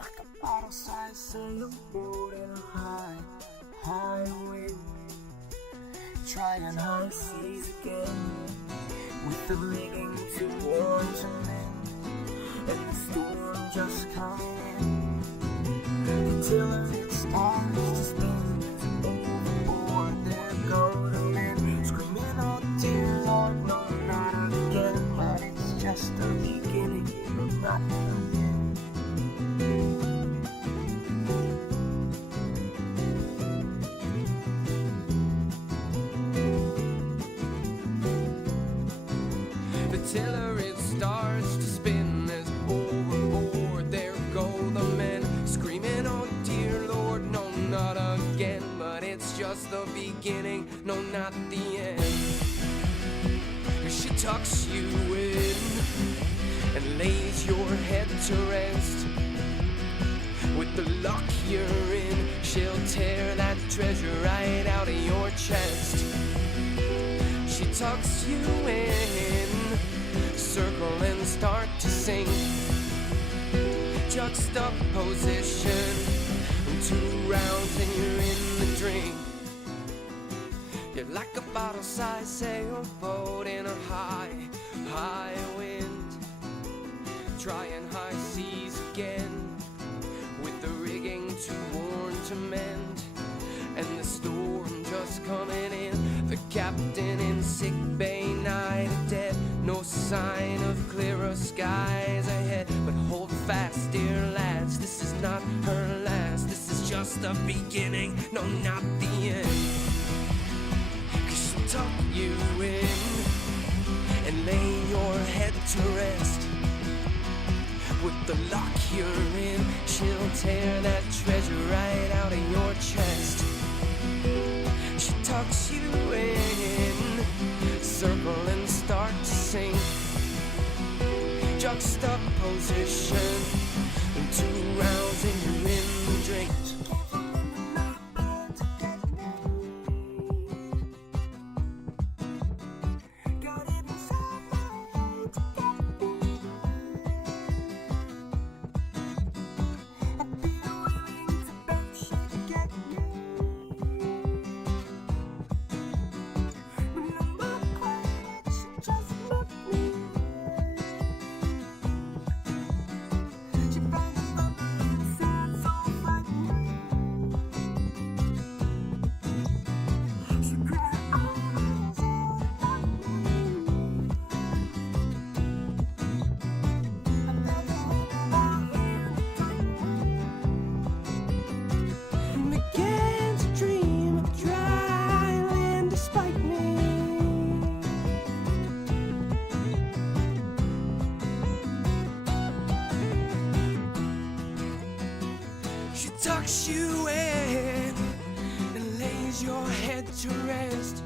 like a bottle-sized sailboat in a high wind, trying high seas again, with the rigging too warm to mend, and the storm just coming in. The tiller it starts to spin, overboard there go the men, screaming, "Oh dear Lord, no, not again." But it's just the beginning, not the end. The tiller it starts to spin as overboard there go the men, screaming, "Oh dear Lord, no, not again." But it's just the beginning, no, not the end. She tucks you in and lays your head to rest. With the luck you're in, she'll tear that treasure right out of your chest. She tucks you in, circle and start to sink. Juxtaposition, 2 rounds and you're in the drink. You're like a bottle-sized sailboat in a high wind, trying high seas again, with the rigging too worn to mend, and the storm just coming in. The captain in sick bay, nigh to dead, no sign of clearer skies ahead. But hold fast, dear lads, this is not her last. This is just the beginning, no, not the end. 'Cause she'll tuck you in and lay your head to rest. With the luck you're in, she'll tear that treasure right out of your chest. She tucks you in, circle and start to sink. Juxtaposition, 2 rounds and you're in the drink. Tucks you in and lays your head to rest.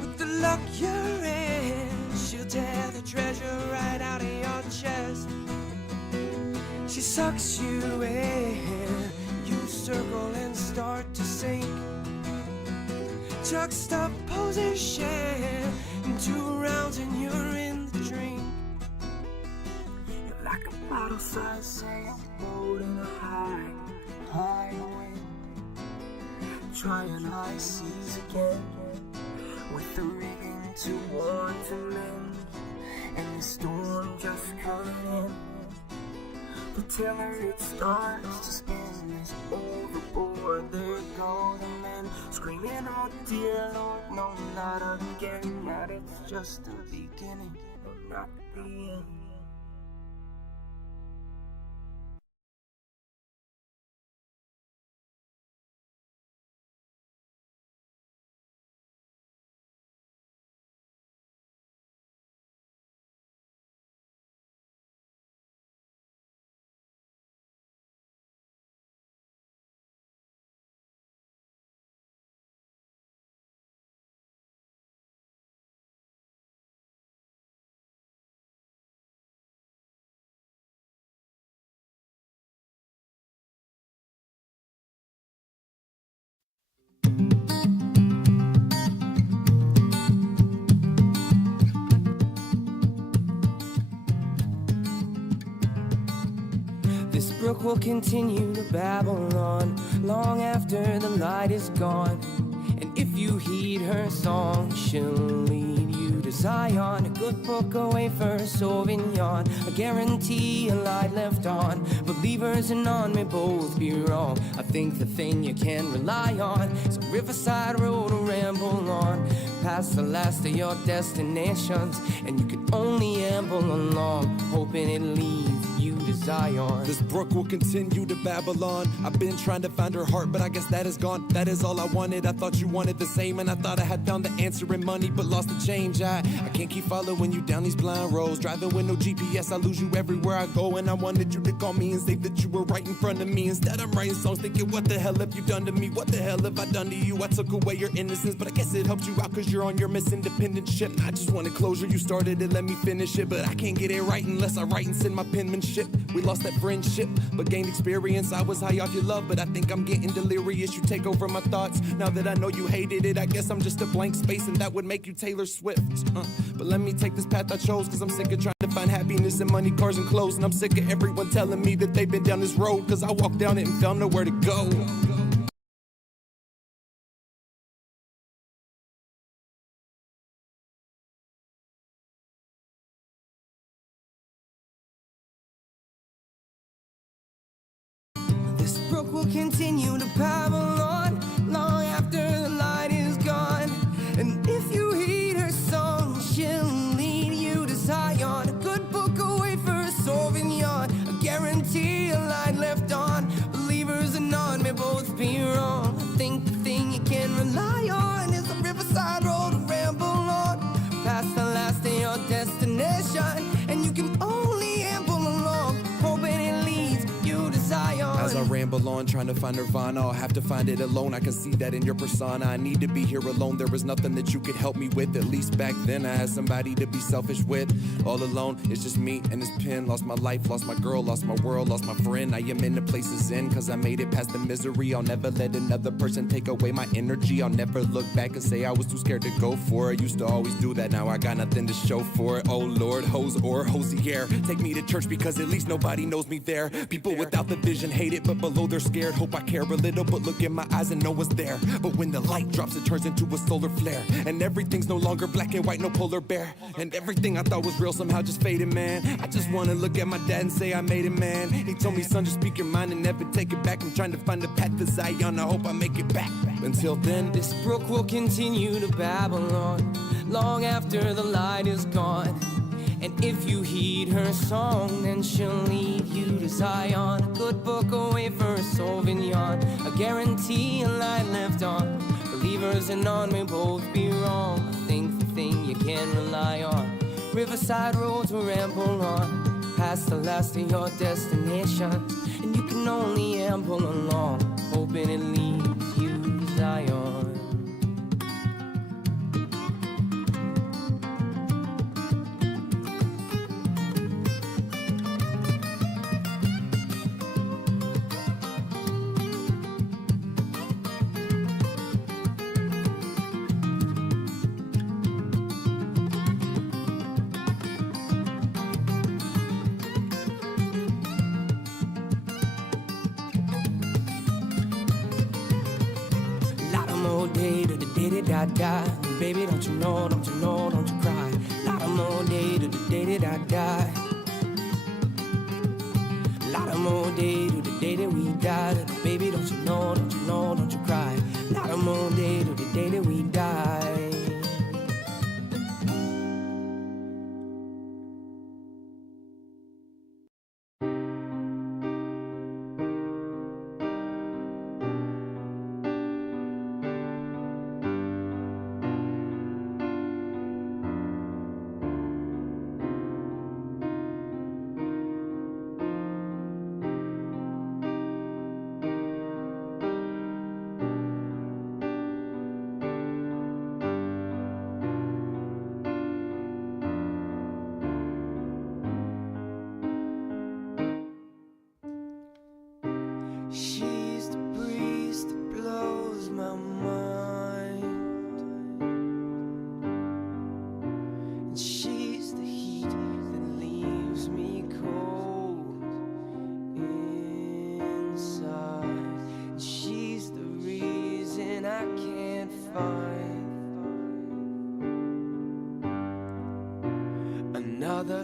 With the luck you're in, she'll tear the treasure right out of your chest. She sucks you in, you circle and start to sink. Juxtaposition, 2 rounds and you're in the drink. You're like a bottle-sized sailboat in a high wind, trying high seas again, with the rigging too worn to mend, and the storm just coming in. The tiller it starts to spin as overboard there go the men, screaming, "Oh dear Lord, no, not again." But it's just the beginning, not the end. This brook will continue to babble on long after the light is gone. And if you heed her song, she'll lead you to Zion. A good book, a wafer, Sauvignon, a guarantee, a light left on. Believers and none may both be wrong. I think the thing you can rely on is a riverside road to ramble on, past the last of your destinations, and you can only amble along, hoping it leads you to Zion. This brook will continue to Babylon. I've been trying to find her heart, but I guess that is gone. That is all I wanted. I thought you wanted the same, and I thought I had found the answer in money, but lost the change. I can't keep following you down these blind roads. Driving with no GPS, I lose you everywhere I go. And I wanted you to call me and say that you were right in front of me. Instead I'm writing songs thinking, what the hell have you done to me? What the hell have I done to you? I took away your innocence, but I guess it helped you out cause you're on your Miss Independent ship. I just wanted closure, you started it, let me finish it. But I can't get it right unless I write and send my penmanship. We lost that friendship, but gained experience. I was high off your love, but I think I'm getting delirious. You take over my thoughts, now that I know you hated it. I guess I'm just a blank space, and that would make you Taylor Swift. But let me take this path I chose, cause I'm sick of trying to find happiness in money, cars, and clothes. And I'm sick of everyone telling me that they've been down this road, cause I walked down it and found nowhere to go. This brook will continue to babble on long after the light is gone. And if you heed her song, she'll lead you to Zion. A good book, a wafer, a Sauvignon, a guarantee, a light left on. Believers and none may both be wrong. I think the thing you can rely on is a riverside road to ramble on, past the last of your destination, and you can only amble along, hoping it leads you to Zion. As I ramble on, trying to find nirvana, I'll have to find it alone. I can see that in your persona. I need to be here alone. There was nothing that you could help me with. At least back then I had somebody to be selfish with. All alone, it's just me and this pen. Lost my life, lost my girl, lost my world, lost my friend. I am in the places in, cause I made it past the misery. I'll never let another person take away my energy. I'll never look back and say I was too scared to go for it. Used to always do that, now I got nothing to show for it. Oh Lord, hose or hosier, take me to church because at least nobody knows me there. People without the vision hate it, but below they're scared. Hope I care a little, but look in my eyes and know what's there. But when the light drops, it turns into a solar flare, and everything's no longer black and white, no polar bear. And everything I thought was real somehow just faded, man. I just wanna look at my dad and say I made it, man. He told me, son, just speak your mind and never take it back. I'm trying to find the path to Zion, I hope I make it back. Until then, this brook will continue to babble on long after the light is gone. And if you heed her song, then she'll lead you to Zion. A good book, a wafer, a Sauvignon, a guarantee, a light left on. Believers and none may both be wrong. I think the thing you can rely on, riverside road to ramble on, past the last of your destinations, and you can only amble along, hoping it leads you to Zion. Da da, baby, don't you know, don't you know, don't you cry. Lot of more day to the day that I die. Lot of more day to the day that we die. Baby, don't you know, don't you know, don't you cry. Lot of more day to the day that we die.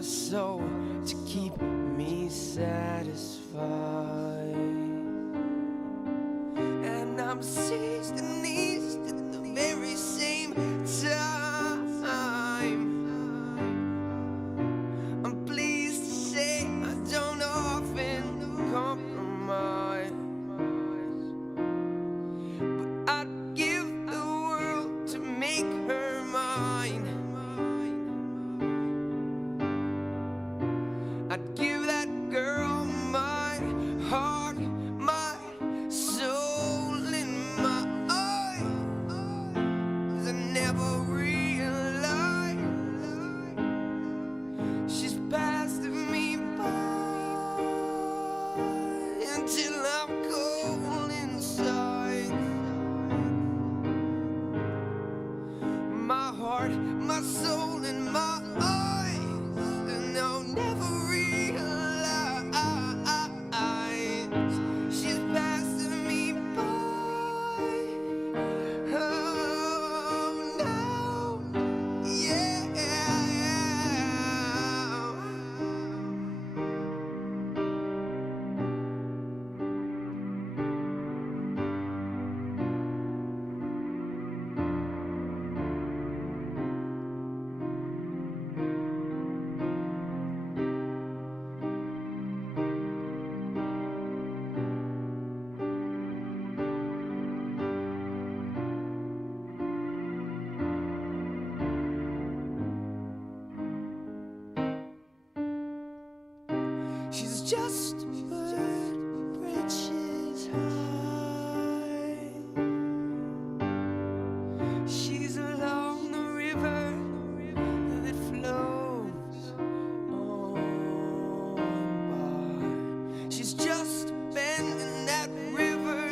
soul to keep me satisfied. And I'm seized and eased at the very same time. I'm pleased to say I don't often compromise, but I'd give the world to make her mine. I'd give that girl my heart, my soul, and my eyes. I never realized she's passing me by until I'm cold inside. My heart, my soul, and my eyes, and I'll never realize she's passing me by. Oh no, yeah. She's just a bird, bridges high. She's along the river that flows on by. She's just a bend in that river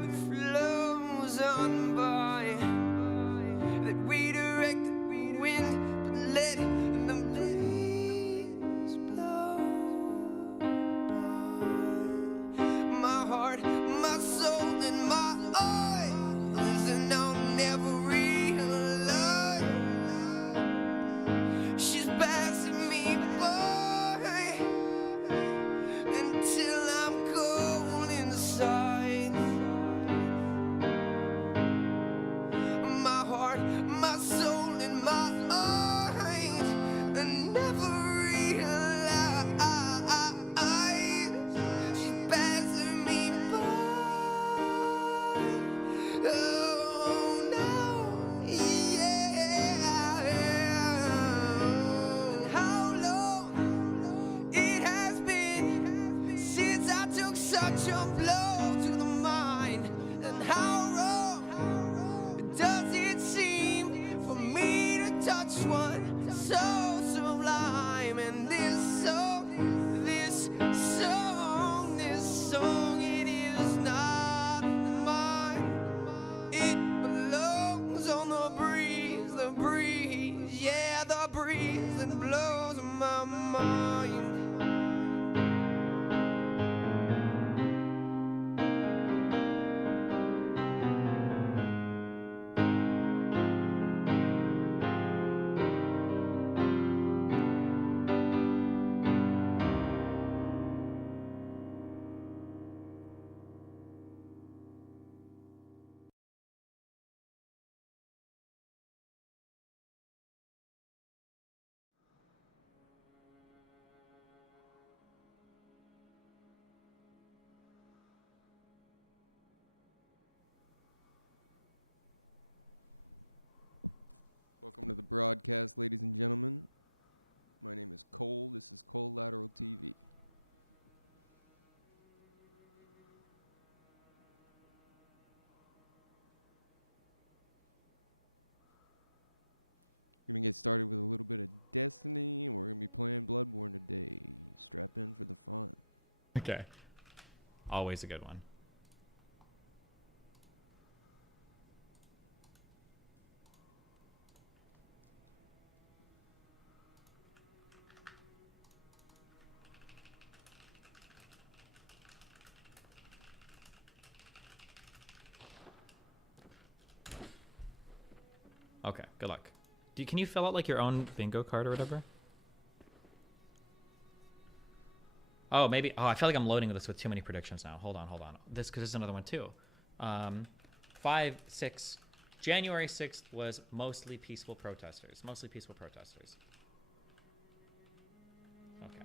that flows on by. That redirect the wind, but let the breeze blow. My heart, my soul, and my eyes, and I'll never realize she's passing me by until I'm cold inside. My heart, my soul, and my eyes, and never realize she's passing me by. Oh no, yeah. How long it has been since I took such a blow to the mind, and how wrong does it seem for me to touch one so sublime? And this song, it is not mine. It belongs on the breeze, yeah, the breeze that blows my mind. Okay. Always a good one. Okay, good luck. Can you fill out like your own bingo card or whatever? Oh, maybe. Oh, I feel like I'm loading this with too many predictions now. Hold on. This, because there's another one too. 6. January 6th was mostly peaceful protesters. Okay.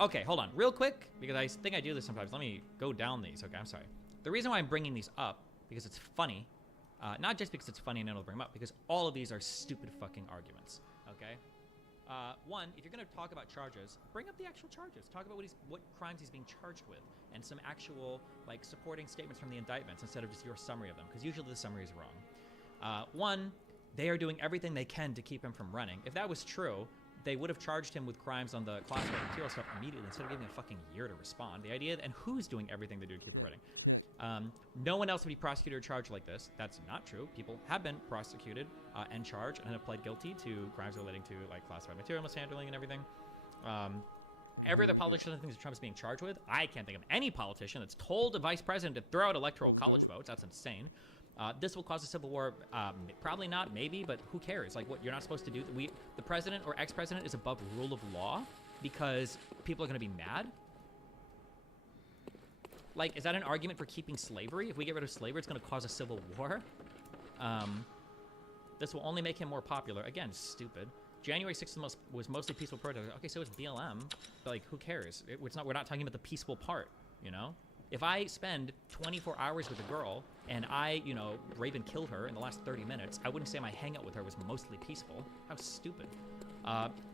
Okay, hold on. Real quick, because I think I do this sometimes. Let me go down these. Okay, I'm sorry. The reason why I'm bringing these up, because it's funny. Not just because it's funny and I'll bring them up, because all of these are stupid fucking arguments. Okay? One, if you're going to talk about charges, bring up the actual charges. Talk about what crimes he's being charged with, and some actual supporting statements from the indictments instead of just your summary of them, because usually the summary is wrong. One, they are doing everything they can to keep him from running. If that was true, they would have charged him with crimes on the classified material stuff immediately instead of giving him a fucking year to respond. The idea, and who's doing everything they do to keep him running? No one else would be prosecuted or charged like this. That's not true. People have been prosecuted and charged and have pled guilty to crimes relating to classified material mishandling and everything. Every other politician that thinks Trump is being charged with, I can't think of any politician that's told a vice president to throw out electoral college votes. That's insane. This will cause a civil war. Probably not, maybe, but who cares? What you're not supposed to do. The president or ex-president is above rule of law because people are going to be mad. Is that an argument for keeping slavery? If we get rid of slavery, it's going to cause a civil war. This will only make him more popular. Again, stupid. January 6th was mostly peaceful protest. Okay, so it's BLM, but who cares? We're not talking about the peaceful part, you know? If I spend 24 hours with a girl and I, rape and kill her in the last 30 minutes, I wouldn't say my hangout with her was mostly peaceful. How stupid.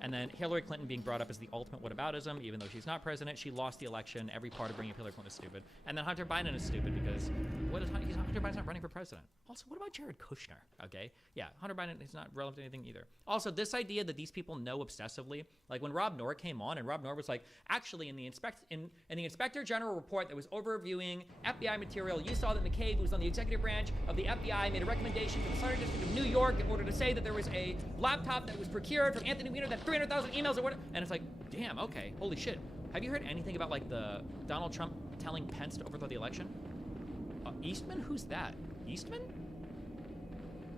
And then Hillary Clinton being brought up as the ultimate whataboutism, even though she's not president, she lost the election. Every part of bringing up Hillary Clinton is stupid. And then Hunter Biden is stupid because Hunter Biden's not running for president. Also, what about Jared Kushner? Okay, yeah, Hunter Biden is not relevant to anything either. Also, this idea that these people know obsessively, when Rob Noor came on, and Rob Noor was actually in the Inspector General report that was overviewing FBI material, you saw that McCabe, who was on the executive branch of the FBI, made a recommendation to the Southern District of New York in order to say that there was a laptop that was procured from Anthony Weiner, that 300,000 emails or whatever. And it's damn, okay, holy shit. Have you heard anything about the Donald Trump telling Pence to overthrow the election? Eastman? Who's that? Eastman?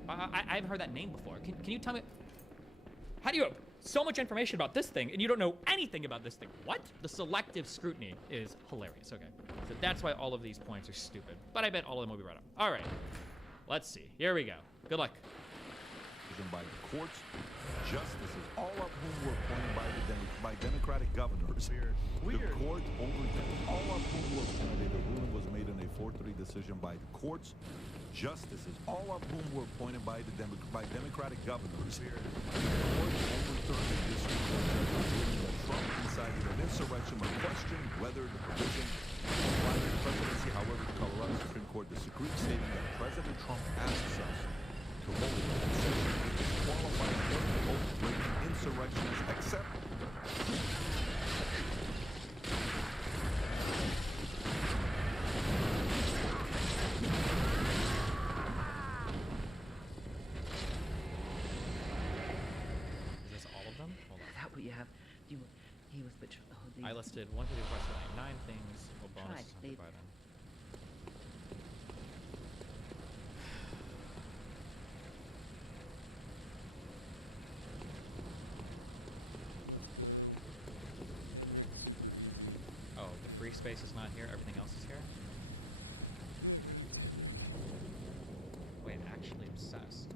I haven't heard that name before. Can you tell me? How do you have so much information about this thing and you don't know anything about this thing? What? The selective scrutiny is hilarious. Okay, so that's why all of these points are stupid. But I bet all of them will be right up. All right, let's see. Here we go. Good luck. By the courts, justices, all of whom were appointed by Democratic governors. Weird. The court overturned all of whom were appointed. The ruling was made in a 4-3 decision by the courts. Justices, all of whom were appointed by Democratic governors. Weird. The court overturned the district court ruling that Trump incited an insurrection by questioning whether the provision applied to the presidency. However, the Colorado Supreme Court disagreed, stating that President Trump asks us to hold a session qualified oath-breaking insurrectionists except Is this all of them? Hold on. Is that what you have? He was between. Oh, I listed 1, 2, 3, 4, 5, 9 things. Well, bonuses Tried. Hunter Biden. Oh, the free space is not here. Everything else is here. Wait, actually obsessed.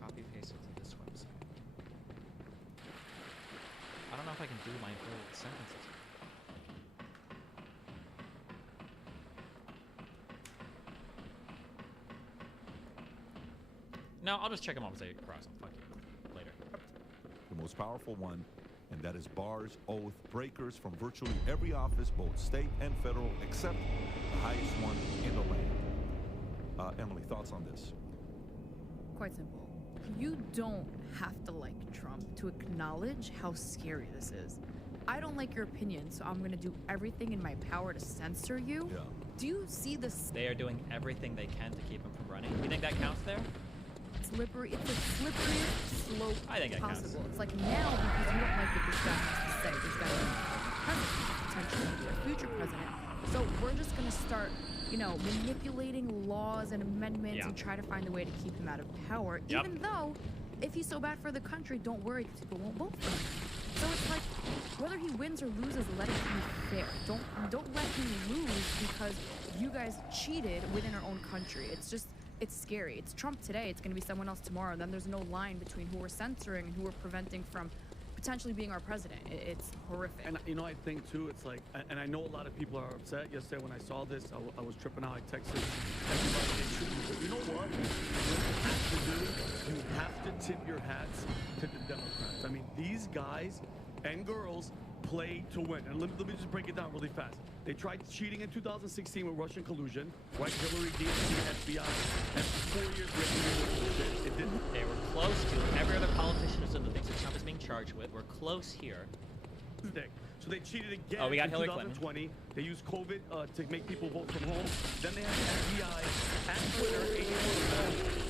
Copy paste it to this website. I don't know if I can do my whole sentences. No, I'll just check them off and say cross them. Fuck you. Later. the most powerful one, and that is bars oath breakers from virtually every office, both state and federal, except the highest one in the land. Emily, thoughts on this? Quite simple. You don't have to like Trump to acknowledge how scary this is. I don't like your opinion, so I'm gonna do everything in my power to censor you. Yeah. Do you see this? They are doing everything they can to keep him from running. You think that counts there? Slippery. It's the slipperiest slope I think that counts. possible. It's like now because you don't like what this guy has to say. This guy is president, potentially be a future president. So we're just gonna start, manipulating laws and amendments and try to find a way to keep him out of power, even though if he's so bad for the country, don't worry, people won't vote for him. So it's like, whether he wins or loses, let it be fair. Don't let him lose because you guys cheated within our own country. It's scary. It's Trump today, it's gonna be someone else tomorrow, and then there's no line between who we're censoring and who we're preventing from potentially being our president. It's horrific. And you know, I think too, it's like, and I know a lot of people are upset. Yesterday when I saw this, I was tripping out. I texted everybody. But you know what? You have to tip your hats to the Democrats. I mean, these guys and girls play to win. And let me just break it down really fast. They tried cheating in 2016 with Russian collusion, right? Hillary, DNC, FBI, and 4 years later, it didn't. They were close to every other politician is in the things that Trump is being charged with. We're close here. So they cheated again. Oh, we got in Hillary 2020. They used COVID to make people vote from home. Then they had the FBI and Twitter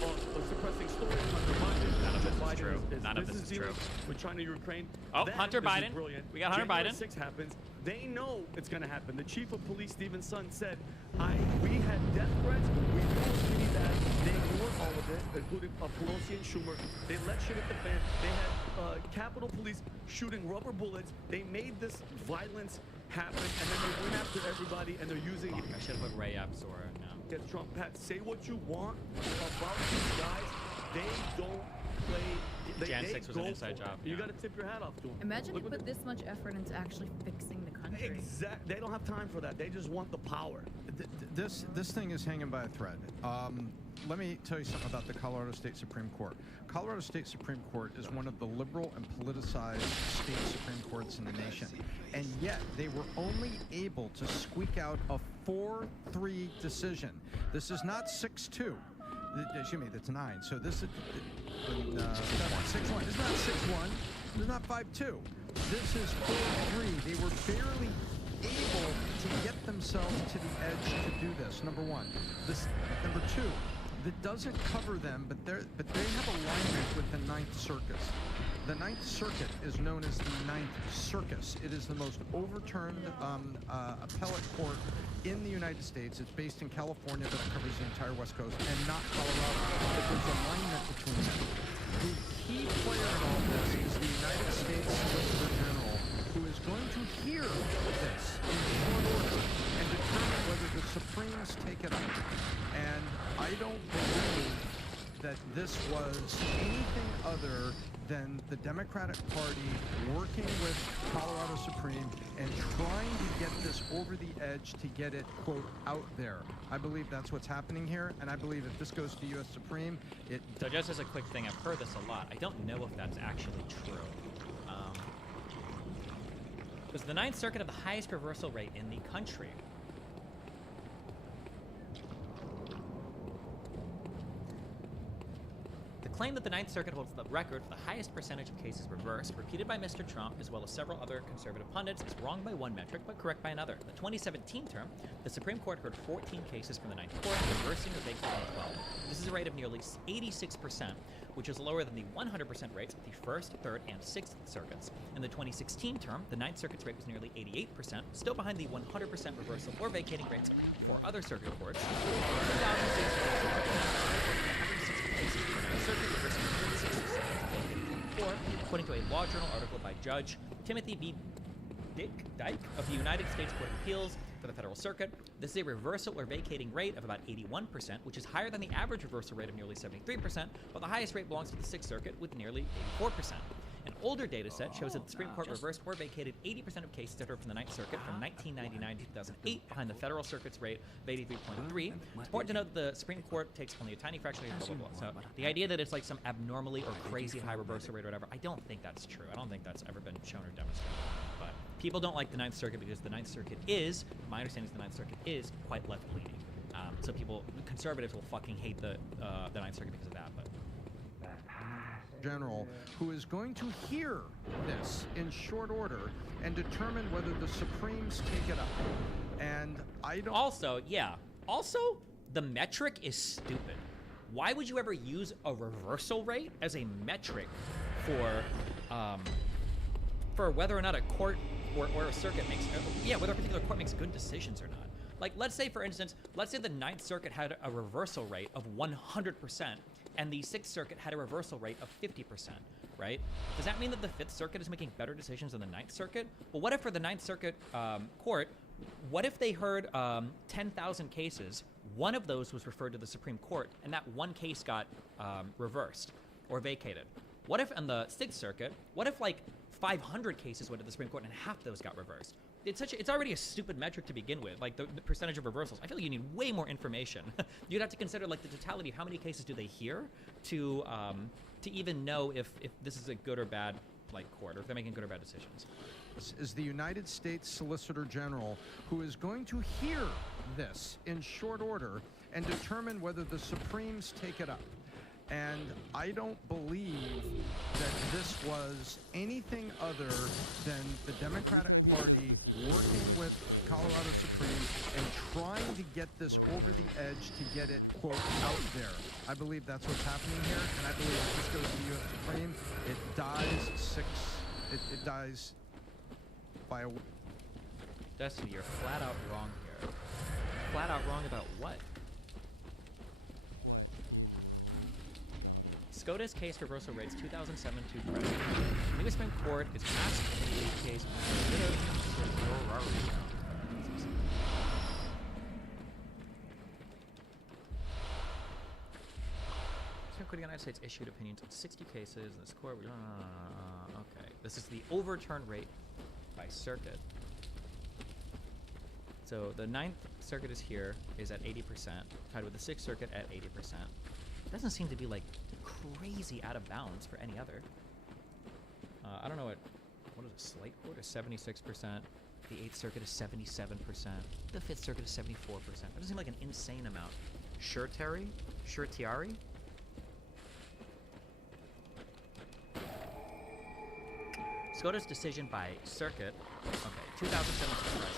81% suppressing stories. Hunter Biden. None of this is true. None of this is true. With China, Ukraine. Oh, Then, Hunter this is Biden. Brilliant. We got Hunter January Biden. 6 happens. They know it's going to happen. The chief of police, Stephen Son, said, we had death threats. We knew it was really bad. They ignored all of it, including Pelosi and Schumer. They let shit hit the fan. They had Capitol Police shooting rubber bullets. They made this violence happen, and then they went after everybody, and they're using it. I should have put Ray up, Sora. No. Against Trump. Pat, say what you want about these guys. They don't play. Jan 6 was an inside job. You Yeah. got to tip your hat off to them. Imagine Look you what put this much effort into actually fixing the country. Exactly. They don't have time for that. They just want the power. This thing is hanging by a thread. Let me tell you something about the Colorado State Supreme Court. Colorado State Supreme Court is one of the liberal and politicized state Supreme Courts in the nation. And yet, they were only able to squeak out a 4-3 decision. This is not 6-2. Excuse me, that's 9. So this is 6-1. This is not 6-1. This is not 5-2. This is 4-3. They were barely able to get themselves to the edge to do this. Number one. Number two. That doesn't cover them, but they have alignment with the Ninth Circus. The Ninth Circuit is known as the Ninth Circus. It is the most overturned appellate court in the United States. It's based in California, but it covers the entire West Coast, and not Colorado. But there's alignment between them. The key player in all this is the United States Solicitor General, who is going to hear this in short order and determine whether the Supremes take it up. And I don't believe that this was anything other than the Democratic Party working with Colorado Supreme and trying to get this over the edge to get it, quote, out there. I believe that's what's happening here, and I believe if this goes to U.S. Supreme, So just as a quick thing, I've heard this a lot. I don't know if that's actually true. Was the Ninth Circuit have the highest reversal rate in the country? The claim that the Ninth Circuit holds the record for the highest percentage of cases reversed, repeated by Mr. Trump as well as several other conservative pundits, is wrong by one metric but correct by another. The 2017 term, the Supreme Court heard 14 cases from the Ninth Court, reversing or vacating 12. This is a rate of nearly 86%, which is lower than the 100% rates of the First, Third, and Sixth Circuits. In the 2016 term, the Ninth Circuit's rate was nearly 88%, still behind the 100% reversal or vacating rates of 4 other circuit courts. In 2016, according to a law journal article by Judge Timothy B. Dyke of the United States Court of Appeals for the Federal Circuit, this is a reversal or vacating rate of about 81%, which is higher than the average reversal rate of nearly 73%, while the highest rate belongs to the Sixth Circuit with nearly 84%. An older data set shows that the Supreme Court reversed or vacated 80% of cases that heard from the Ninth Circuit from 1999 to 2008, behind the Federal Circuit's rate of 83.3. It's important to note that the Supreme Court takes only a tiny fraction of blah, blah, blah. So the idea that it's like some abnormally or crazy high reversal rate or whatever, I don't think that's true. I don't think that's ever been shown or demonstrated. But people don't like the Ninth Circuit because the Ninth Circuit is, my understanding is the Ninth Circuit is quite left-leaning. So conservatives will fucking hate the Ninth Circuit because of that, but... General, who is going to hear this in short order and determine whether the Supremes take it up. And I don't... Also, the metric is stupid. Why would you ever use a reversal rate as a metric for whether or not a court or a circuit makes... whether a particular court makes good decisions or not. Like, let's say, for instance, the Ninth Circuit had a reversal rate of 100%, and the Sixth Circuit had a reversal rate of 50%, right? Does that mean that the Fifth Circuit is making better decisions than the Ninth Circuit? Well, what if for the Ninth Circuit court, what if they heard 10,000 cases, one of those was referred to the Supreme Court, and that one case got reversed or vacated? What if on the Sixth Circuit, what if like 500 cases went to the Supreme Court and half those got reversed? It's already a stupid metric to begin with, like the percentage of reversals. I feel like you need way more information. You'd have to consider like the totality of how many cases do they hear to even know if this is a good or bad like court, or if they're making good or bad decisions. This is the United States Solicitor General, who is going to hear this in short order and determine whether the Supremes take it up. And I don't believe that this was anything other than the Democratic Party working with Colorado Supreme and trying to get this over the edge to get it, quote, out there. I believe that's what's happening here, and I believe if this goes to the U.S. Supreme, it dies by a... Destiny, you're flat out wrong here. Flat out wrong about what? SCOTUS case reversal rates 2007 to present. The U.S. Supreme Court is asked a case Supreme Court of the United States issued opinions on 60 cases in this court. Okay, this is the overturn rate by circuit. So the Ninth Circuit is here, is at 80%, tied with the Sixth Circuit at 80%. Doesn't seem to be like crazy out of bounds for any other. I don't know what is it, Slate Court is 76%, the Eighth Circuit is 77%, the Fifth Circuit is 74%. That doesn't seem like an insane amount. Shurtiari? SCOTUS decision by circuit. Okay, 2007 to present.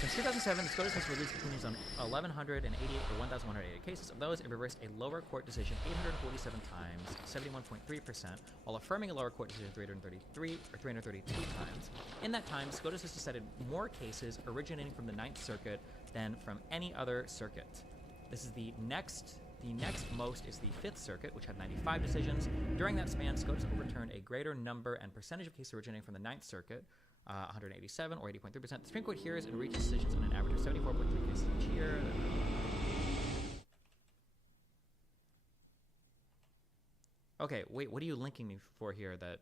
Since 2007, the SCOTUS has released opinions on 1,188 or 1,188 cases. Of those, it reversed a lower court decision 847 times, 71.3%, while affirming a lower court decision 333 or 332 times. In that time, SCOTUS has decided more cases originating from the Ninth Circuit than from any other circuit. This is the next most is the Fifth Circuit, which had 95 decisions. During that span, SCOTUS overturned a greater number and percentage of cases originating from the Ninth Circuit, 187 or 80.3%. The Supreme Court hears and reaches decisions on an average of 74.3 cases each year. Okay, wait, what are you linking me for here that...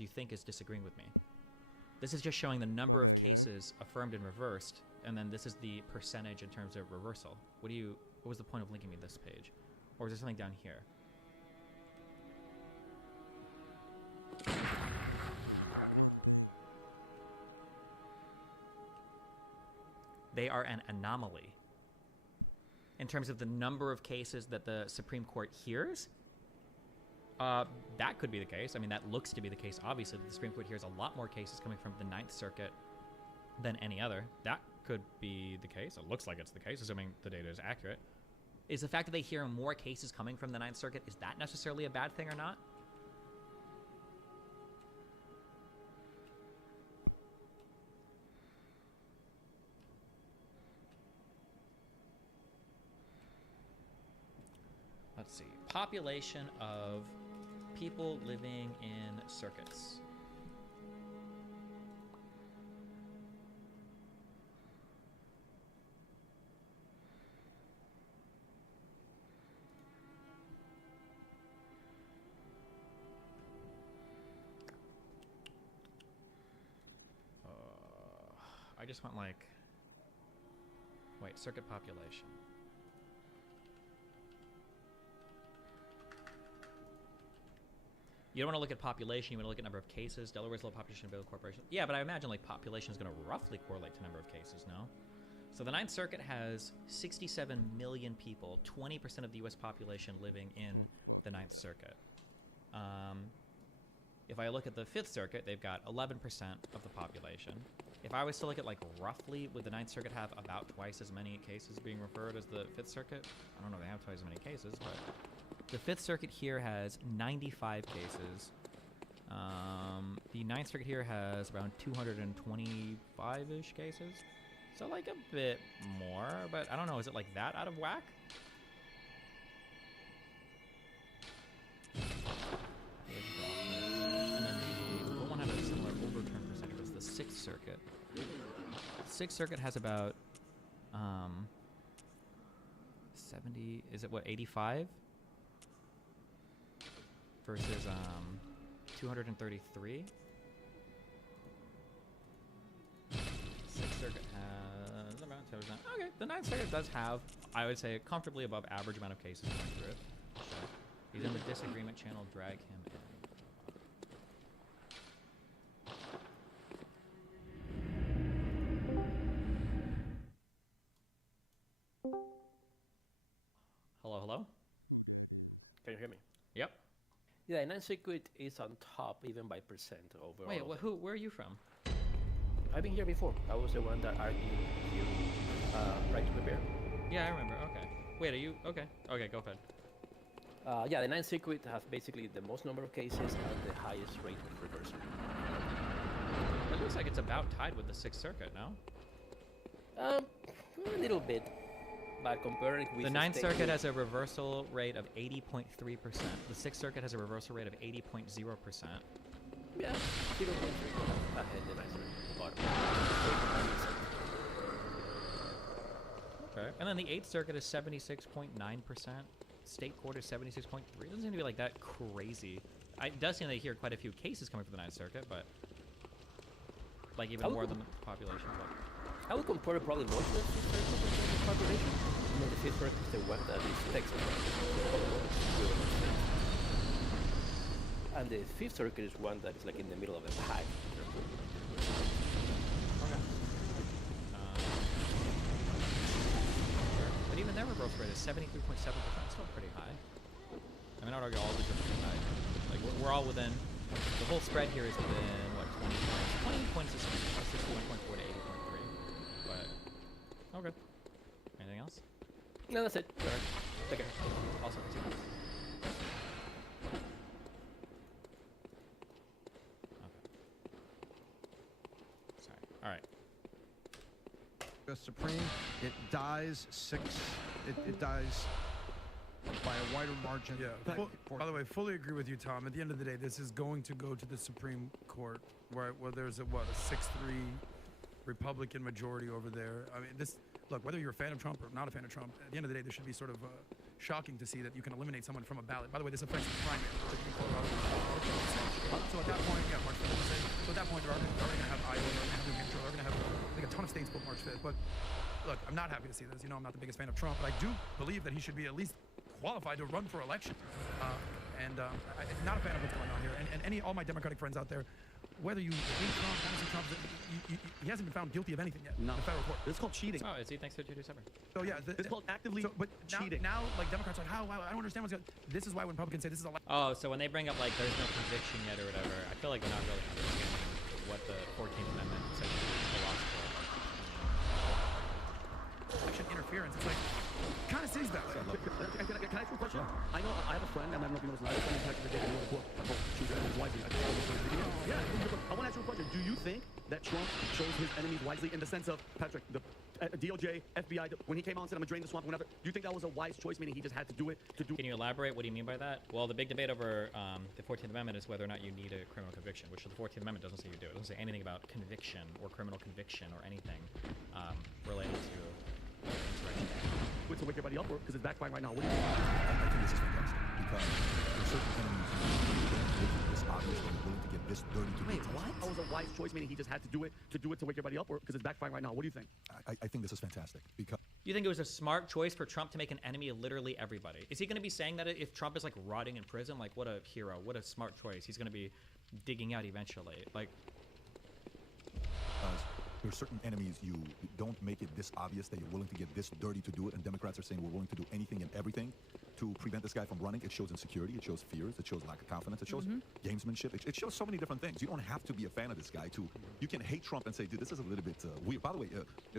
do you think is disagreeing with me? This is just showing the number of cases affirmed and reversed, and then this is the percentage in terms of reversal. What was the point of linking me this page? Or is there something down here? They are an anomaly. In terms of the number of cases that the Supreme Court hears, that could be the case. I mean, that looks to be the case. Obviously, the Supreme Court hears a lot more cases coming from the Ninth Circuit than any other. That could be the case. It looks like it's the case, assuming the data is accurate. Is the fact that they hear more cases coming from the Ninth Circuit, is that necessarily a bad thing or not? Let's see. Population of people living in circuits. I just want like, wait, circuit population. You don't want to look at population, you want to look at number of cases. Delaware's low population of corporation. Yeah, but I imagine like population is going to roughly correlate to number of cases, no? So the Ninth Circuit has 67 million people, 20% of the US population living in the Ninth Circuit. If I look at the Fifth Circuit, they've got 11% of the population. If I was to look at like roughly, would the Ninth Circuit have about twice as many cases being referred as the Fifth Circuit? I don't know if they have twice as many cases, but the Fifth Circuit here has 95 cases. The Ninth Circuit here has around 225-ish cases. So like a bit more, but I don't know, is it like that out of whack? And then the one had a similar overturn percentage was the Sixth Circuit. The Sixth Circuit has about 70, is it what, 85? Versus 233. Sixth Circuit has about 10%. Okay, the Ninth Circuit does have, I would say, a comfortably above average amount of cases going through it. So he's in the disagreement channel, drag him in. Hello, hello? Can you hear me? Yep. Yeah, Ninth Circuit is on top even by percent overall. Wait, where are you from? I've been here before. I was the one that argued you right to prepare. Yeah, I remember. Okay. Wait, are you? Okay. Okay, go ahead. Yeah, the Ninth Circuit has basically the most number of cases and the highest rate of reversal. It looks like it's about tied with the Sixth Circuit, no? A little bit. But comparing with the Ninth Circuit has a reversal rate of 80.3%. The Sixth Circuit has a reversal rate of 80.0%. Yeah, 0.3 ahead the Ninth Circuit. Okay. And then the Eighth Circuit is 76.9%. State Court is 76.3%. It doesn't seem to be like that crazy. It does seem they hear quite a few cases coming from the Ninth Circuit, but like even more than the population. But I would compare it probably more to the Fifth Circuit in terms of population. I mean, the Fifth Circuit is the one that is Texas. And the Fifth Circuit is one that is like in the middle of the pack. Okay. But even their reversal rate is 73.7%. Still pretty high. I mean, I would argue all of these are pretty high. Like, we're all within. The whole spread here is within, what, 20 points? 20 points is 61.4 to 80.3. But, okay. Anything else? No, that's it. All right. Take care. Also, okay. Sorry. All right. The Supreme, it dies it dies by a wider margin. Yeah. By the way, fully agree with you, Tom. At the end of the day, this is going to go to the Supreme Court, where there's a 6-3 Republican majority over there. I mean, look, whether you're a fan of Trump or not a fan of Trump, at the end of the day, there should be sort of shocking to see that you can eliminate someone from a ballot. By the way, this affects the primary. In Colorado. So at that point, yeah, March 5th. So at that point, they're already going to have Iowa, they're going to have New Hampshire, they're going to have like a ton of states vote March 5th. But look, I'm not happy to see this. You know, I'm not the biggest fan of Trump, but I do believe that he should be at least qualified to run for election. I'm not a fan of what's going on here. And all my Democratic friends out there, whether you hate Trump, fantasy Trump, he hasn't been found guilty of anything yet. No. In the federal court. This is called cheating. Oh, is he? Thanks for 227. So yeah, It's called actively cheating. Now, like Democrats are like, how? I don't understand what's going on. This is why when Republicans say this is a Oh, so when they bring up like there's no conviction yet or whatever, I feel like they're not really understanding what the 14th Amendment says philosophy. election interference. It's like kind of sees that way. Can I ask you a question? I know I have a friend, and I don't know if you know this. I have a friend in Texas that did a book about choosing enemies wisely. I want to ask you a question. Do you think that Trump chose his enemies wisely in the sense of Patrick, the DOJ, FBI, when he came out and said, I'm going to drain the swamp, whatever, do you think that was a wise choice, meaning he just had to do it to do? Can you elaborate? What do you mean by that? Well, the big debate over the 14th Amendment is whether or not you need a criminal conviction, which the 14th Amendment doesn't say you do. It doesn't say anything about conviction or criminal conviction or anything related to insurrection. To wake everybody up, because it's backfiring right now. What do you I think this is fantastic because there's certain enemies who make this obvious and willing to get this dirty to Wait, what? That was a wise choice, meaning he just had to do it to wake everybody up, or because it's backfiring right now. What do you think? I think this is fantastic because You think it was a smart choice for Trump to make an enemy of literally everybody? Is he going to be saying that if Trump is like rotting in prison, like what a hero, what a smart choice? He's going to be digging out eventually, like. There's certain enemies you don't make it this obvious that you're willing to get this dirty to do it, and Democrats are saying we're willing to do anything and everything to prevent this guy from running. It shows insecurity, it shows fears, it shows lack of confidence, it shows gamesmanship, it shows so many different things. You don't have to be a fan of this guy you can hate Trump and say, dude, this is a little bit weird. By the way,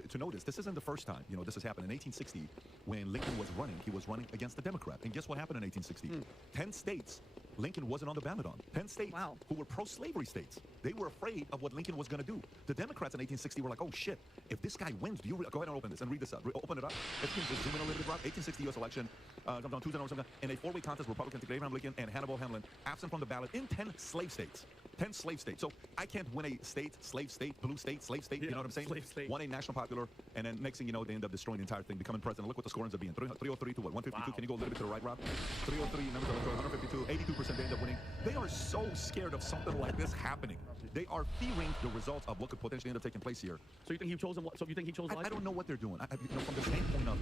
to notice, this isn't the first time, this has happened. In 1860, when Lincoln was running, he was running against a Democrat. And guess what happened in 1860? 10 states Lincoln wasn't on the ballot on. 10 states who were pro-slavery states. They were afraid of what Lincoln was going to do. The Democrats in 1860 were like, oh shit, if this guy wins, go ahead and open this and read this up. Open it up. If you can just zoom in a little bit, Rob. 1860 U.S. election, on Tuesday or something, in a four-way contest, Republicans Abraham Lincoln and Hannibal Hamlin absent from the ballot in 10 slave states. 10 slave states. So I can't win a state, slave state, blue state, slave state, you know what I'm saying? Slave state. Won a national popular, and then next thing you know, they end up destroying the entire thing, becoming president. Look what the score ends up being. 303 to what? 152. Wow. Can you go a little bit to the right, Rob? 303, numbers of 152, 82% they end up winning. They are so scared of something like this happening. They are fearing the results of what could potentially end up taking place here. So you think he chose him? So you think he chose? I don't know what they're doing. From the standpoint of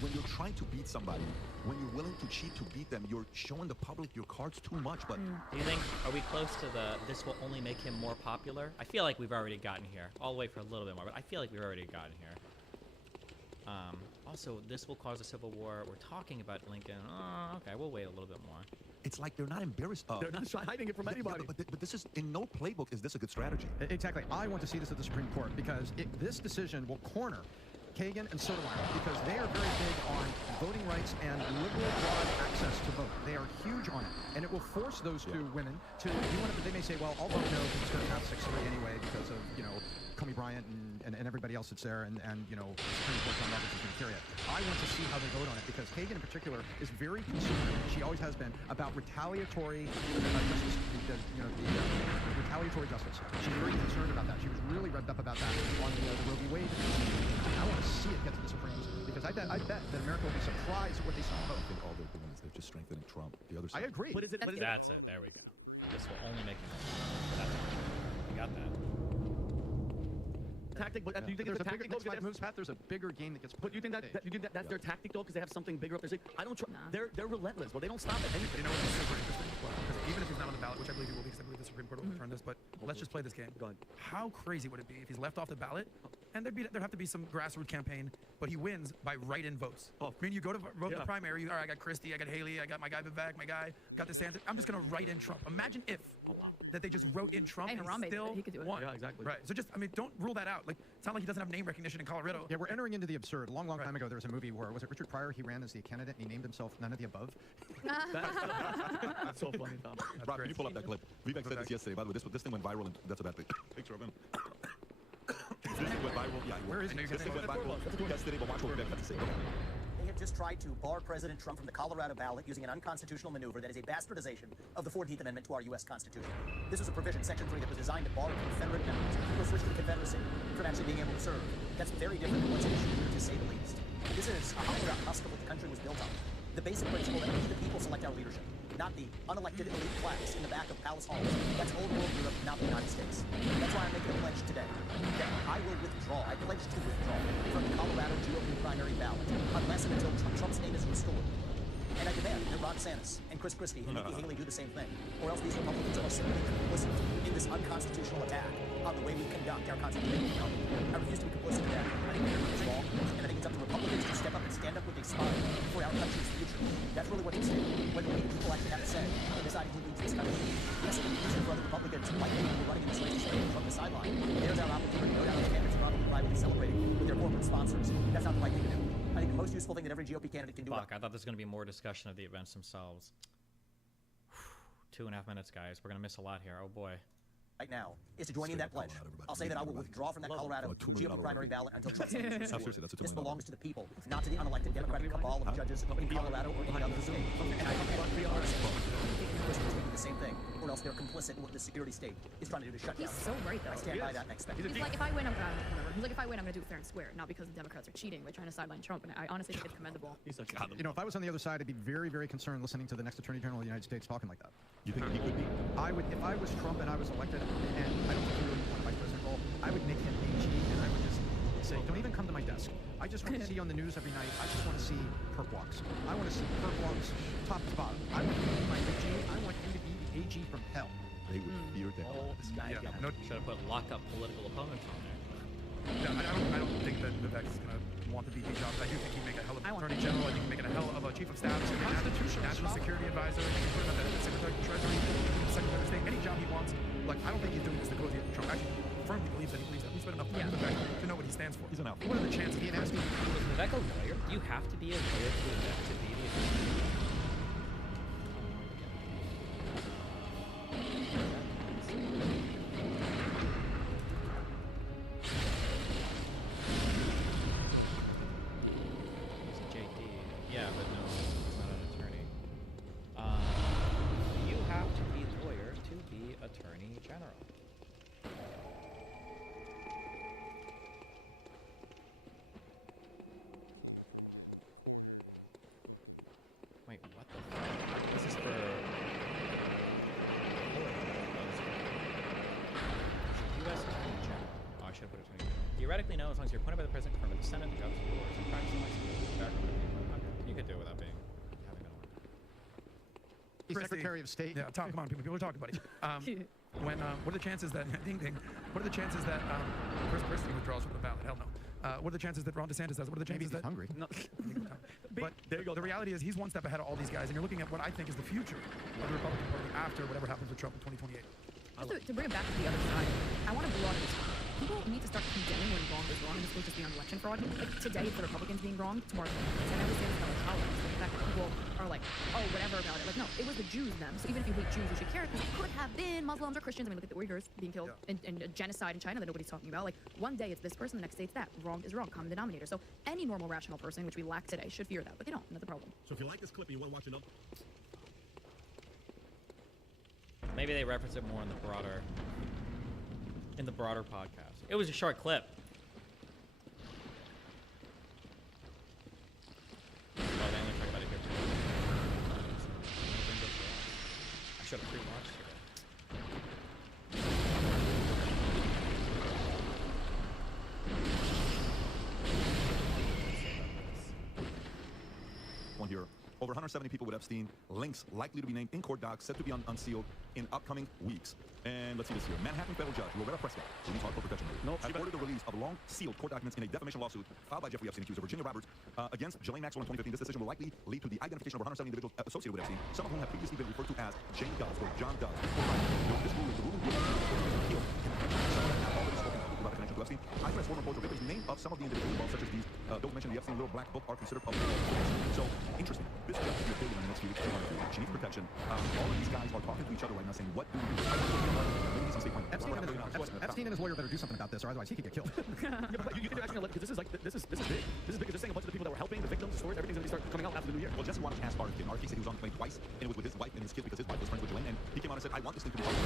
when you're trying to beat somebody, when you're willing to cheat to beat them, you're showing the public your cards too much. But do you think, are we close to this will only make him more popular? I feel like we've already gotten here. I'll wait for a little bit more, but I feel like we've already gotten here. Also, this will cause a civil war. We're talking about Lincoln. Okay, we'll wait a little bit more. It's like they're not embarrassed of. They're not hiding it from anybody. Yeah, but this is, in no playbook is this a good strategy. Exactly. I want to see this at the Supreme Court because this decision will corner Kagan and Sotomayor because they are very big on voting rights and liberal broad access to vote. They are huge on it. And it will force those two women to, they may say, well, I'll vote no because it's going to pass 6-3 anyway because of, Comey Bryant and everybody else that's there and Supreme Court John Roberts is going to carry it. I want to see how they vote on it because Kagan in particular is very concerned, she always has been, about retaliatory justice, retaliatory justice. She's very concerned about that. She was really revved up about that on the Roe v. Wade. I want to see it get to the Supremes because I bet that America will be surprised at what they see. I think all they're doing is they're just strengthening Trump. The other side. I agree. But is it? That's it. There we go. This will only make him. That's it. You got that. Tactic, but do you think it's a tactic? There's a bigger game that gets put. But you think that's their tactic though, because they have something bigger up their sleeve? I don't. They're relentless. Well, they don't stop at anything. You know what's super interesting? Because even if he's not on the ballot, which I believe he will be, because I believe the Supreme Court will overturn this, but let's just play this game. Go ahead. How crazy would it be if he's left off the ballot, and there'd have to be some grassroots campaign, but he wins by write-in votes? I mean, you go to vote the primary. All right, I got Christie, I got Haley, I got my guy Vivek, my guy got DeSantis. I'm just gonna write in Trump. Imagine if that they just wrote in Trump and he still won. Yeah, exactly. Right. So don't rule that out. Like, it's not like he doesn't have name recognition in Colorado. Yeah, we're entering into the absurd. A long time ago, there was a movie where, was it Richard Pryor? He ran as the candidate and he named himself none of the above. That's so funny, Tom. Rob, can you pull up that clip? Vivek said this yesterday. By the way, this thing went viral, and that's a bad thing. Picture of him. This thing went viral. Yeah, where is it? This thing went viral yesterday, but watch what Vivek had to say. They have just tried to bar President Trump from the Colorado ballot using an unconstitutional maneuver that is a bastardization of the 14th Amendment to our U.S. Constitution. This was a provision, Section 3, that was designed to bar Confederate members who were switched to the Confederacy from actually being able to serve. That's very different than what's at issue here, to say the least. This is a husker that the country was built on. The basic principle that we, the people, select our leadership, not the unelected elite class in the back of palace halls. That's old world Europe, not the United States. That's why I'm making a pledge today that I will withdraw. I pledge to withdraw from the Colorado GOP primary ballot unless and until Trump's name is restored. And I demand that Ron DeSantis and Chris Christie and Nikki Haley do the same thing, or else these Republicans are simply complicit in this unconstitutional attack on the way we conduct our constitutional government. I refuse to be complicit in that. I think it's wrong, and I think it's up to Republicans to step up and stand up with a spine for our country's future. That's really what's at stake. Whether we the people actually have a say in deciding who leads this country. Yes, it would be easier for other Republicans like me who are running in this race to stay from the sideline. There's our opportunity. No doubt our candidates are probably privately celebrating with their corporate sponsors. That's not the right thing to do. I think the most useful thing that every GOP candidate can do. Fuck, I thought there was going to be more discussion of the events themselves. 2.5 minutes, guys. We're going to miss a lot here. Oh, boy. Right now is to join me in that pledge. I'll say that I will withdraw from that Colorado GOP primary ballot until Trump's name is restored. This belongs to the people, not to the unelected Democratic cabal of judges in Colorado or any other state. And I think we are the same thing, or else they're complicit in what the security state is trying to do to shut down. He's so right, though. I stand by that and expect. He's like, if I win, I'm gonna whatever. He's like, if I win, I'm gonna do it fair and square, not because the Democrats are cheating by trying to sideline Trump. And I honestly think it's commendable. You know, if I was on the other side, I'd be very, very concerned listening to the next Attorney General of the United States talking like that. You think he could be? I would, if I was Trump and I was elected, and I don't think he really won a vice president role, I would make him AG, and I would just say, don't even come to my desk. I just want to see you on the news every night. I just want to see perp walks. I want to see perp walks top to bottom. I want him to be my AG. I want him to be the AG from hell. They would fear that. This guy again. Should have put lock up political opponents on there. Yeah, I don't think that Vivek is going to want the VP job. I do think he'd make a hell of an attorney general. I think he'd make a hell of a chief of staff, national security advisor, the secretary of treasury, secretary of state, any job he wants. Like, I don't think he's doing this to cozy Trump. Actually, firmly believes that he believes that. We spent enough time with Vivek to know what he stands for. He's an outfit. What are the chances? He asked me, Was Vivek a lawyer? Do you have to be a lawyer to be the attorney? Wait, what the fuck? This is for... U.S. Attorney General. Oh, I should have put Attorney General. Theoretically, no, as long as you're appointed by the President, confirmed by the Senate, the jobs of yours, and practicing like background. Okay, you could do it without being having been elected. He's Secretary of State. Yeah, come on, people are talking, buddy. What are the chances that ding ding? What are the chances that Chris Christie withdraws from the ballot? Hell no. What are the chances that Ron DeSantis does? What are the chances that hungry? No. But there you go. The reality is he's one step ahead of all these guys, and you're looking at what I think is the future of the Republican Party after whatever happens with Trump in 2028. Just to bring it back to the other side, I want to blow this. People need to start condemning when wrong is wrong, and this will just be on election fraud. Like, today it's the Republicans being wrong, tomorrow it's the Democrats. I never say this about tolerance. The fact that people are like, oh, whatever about it. Like, no, it was the Jews them. So even if you hate Jews, you should care, because it could have been Muslims or Christians. I mean, look at the Uyghurs being killed in genocide in China that nobody's talking about. Like, one day it's this person, the next day it's that. Wrong is wrong, common denominator. So any normal, rational person, which we lack today, should fear that, but they don't, and that's the problem. So if you like this clip and you want to watch another... Maybe they reference it more in the broader podcast. It was a short clip. Oh, they only talk about it here too. I should have pre-watched it. One here. Over 170 people with Epstein. Links likely to be named in court docs, set to be unsealed in upcoming weeks. And let's see this here. Manhattan federal judge Loretta Prescott, release hardcore protection order, has ordered the release of long sealed court documents in a defamation lawsuit filed by Jeffrey Epstein, accuser Virginia Roberts, against Ghislaine Maxwell in 2015. This decision will likely lead to the identification of over 170 individuals associated with Epstein, some of whom have previously been referred to as Jane Does or John Does. This ruling, the ruling will appeal. Some of them have already spoken about the connection to Epstein. I press former reporter Ripper's name of some of the individuals involved, such as these. Those mentioned in the Epstein Little Black Book are considered public. So, interesting. This judge could be a big one in the next few weeks. She needs protection. All of these guys are talking to each other right now, saying, what do we do? Epstein and his lawyer better do something about this, or otherwise he could get killed. You can actually because this is big. This is big because they're saying a bunch of the people that were helping, the victims, the stories, everything's going to start coming out after the new year. Well, Jesse wanted to ask RFK. RFK said he was on the plane twice, and it was with his wife and his kids because his wife was friends with Ghislaine, and he came on and said, I want this thing to be part of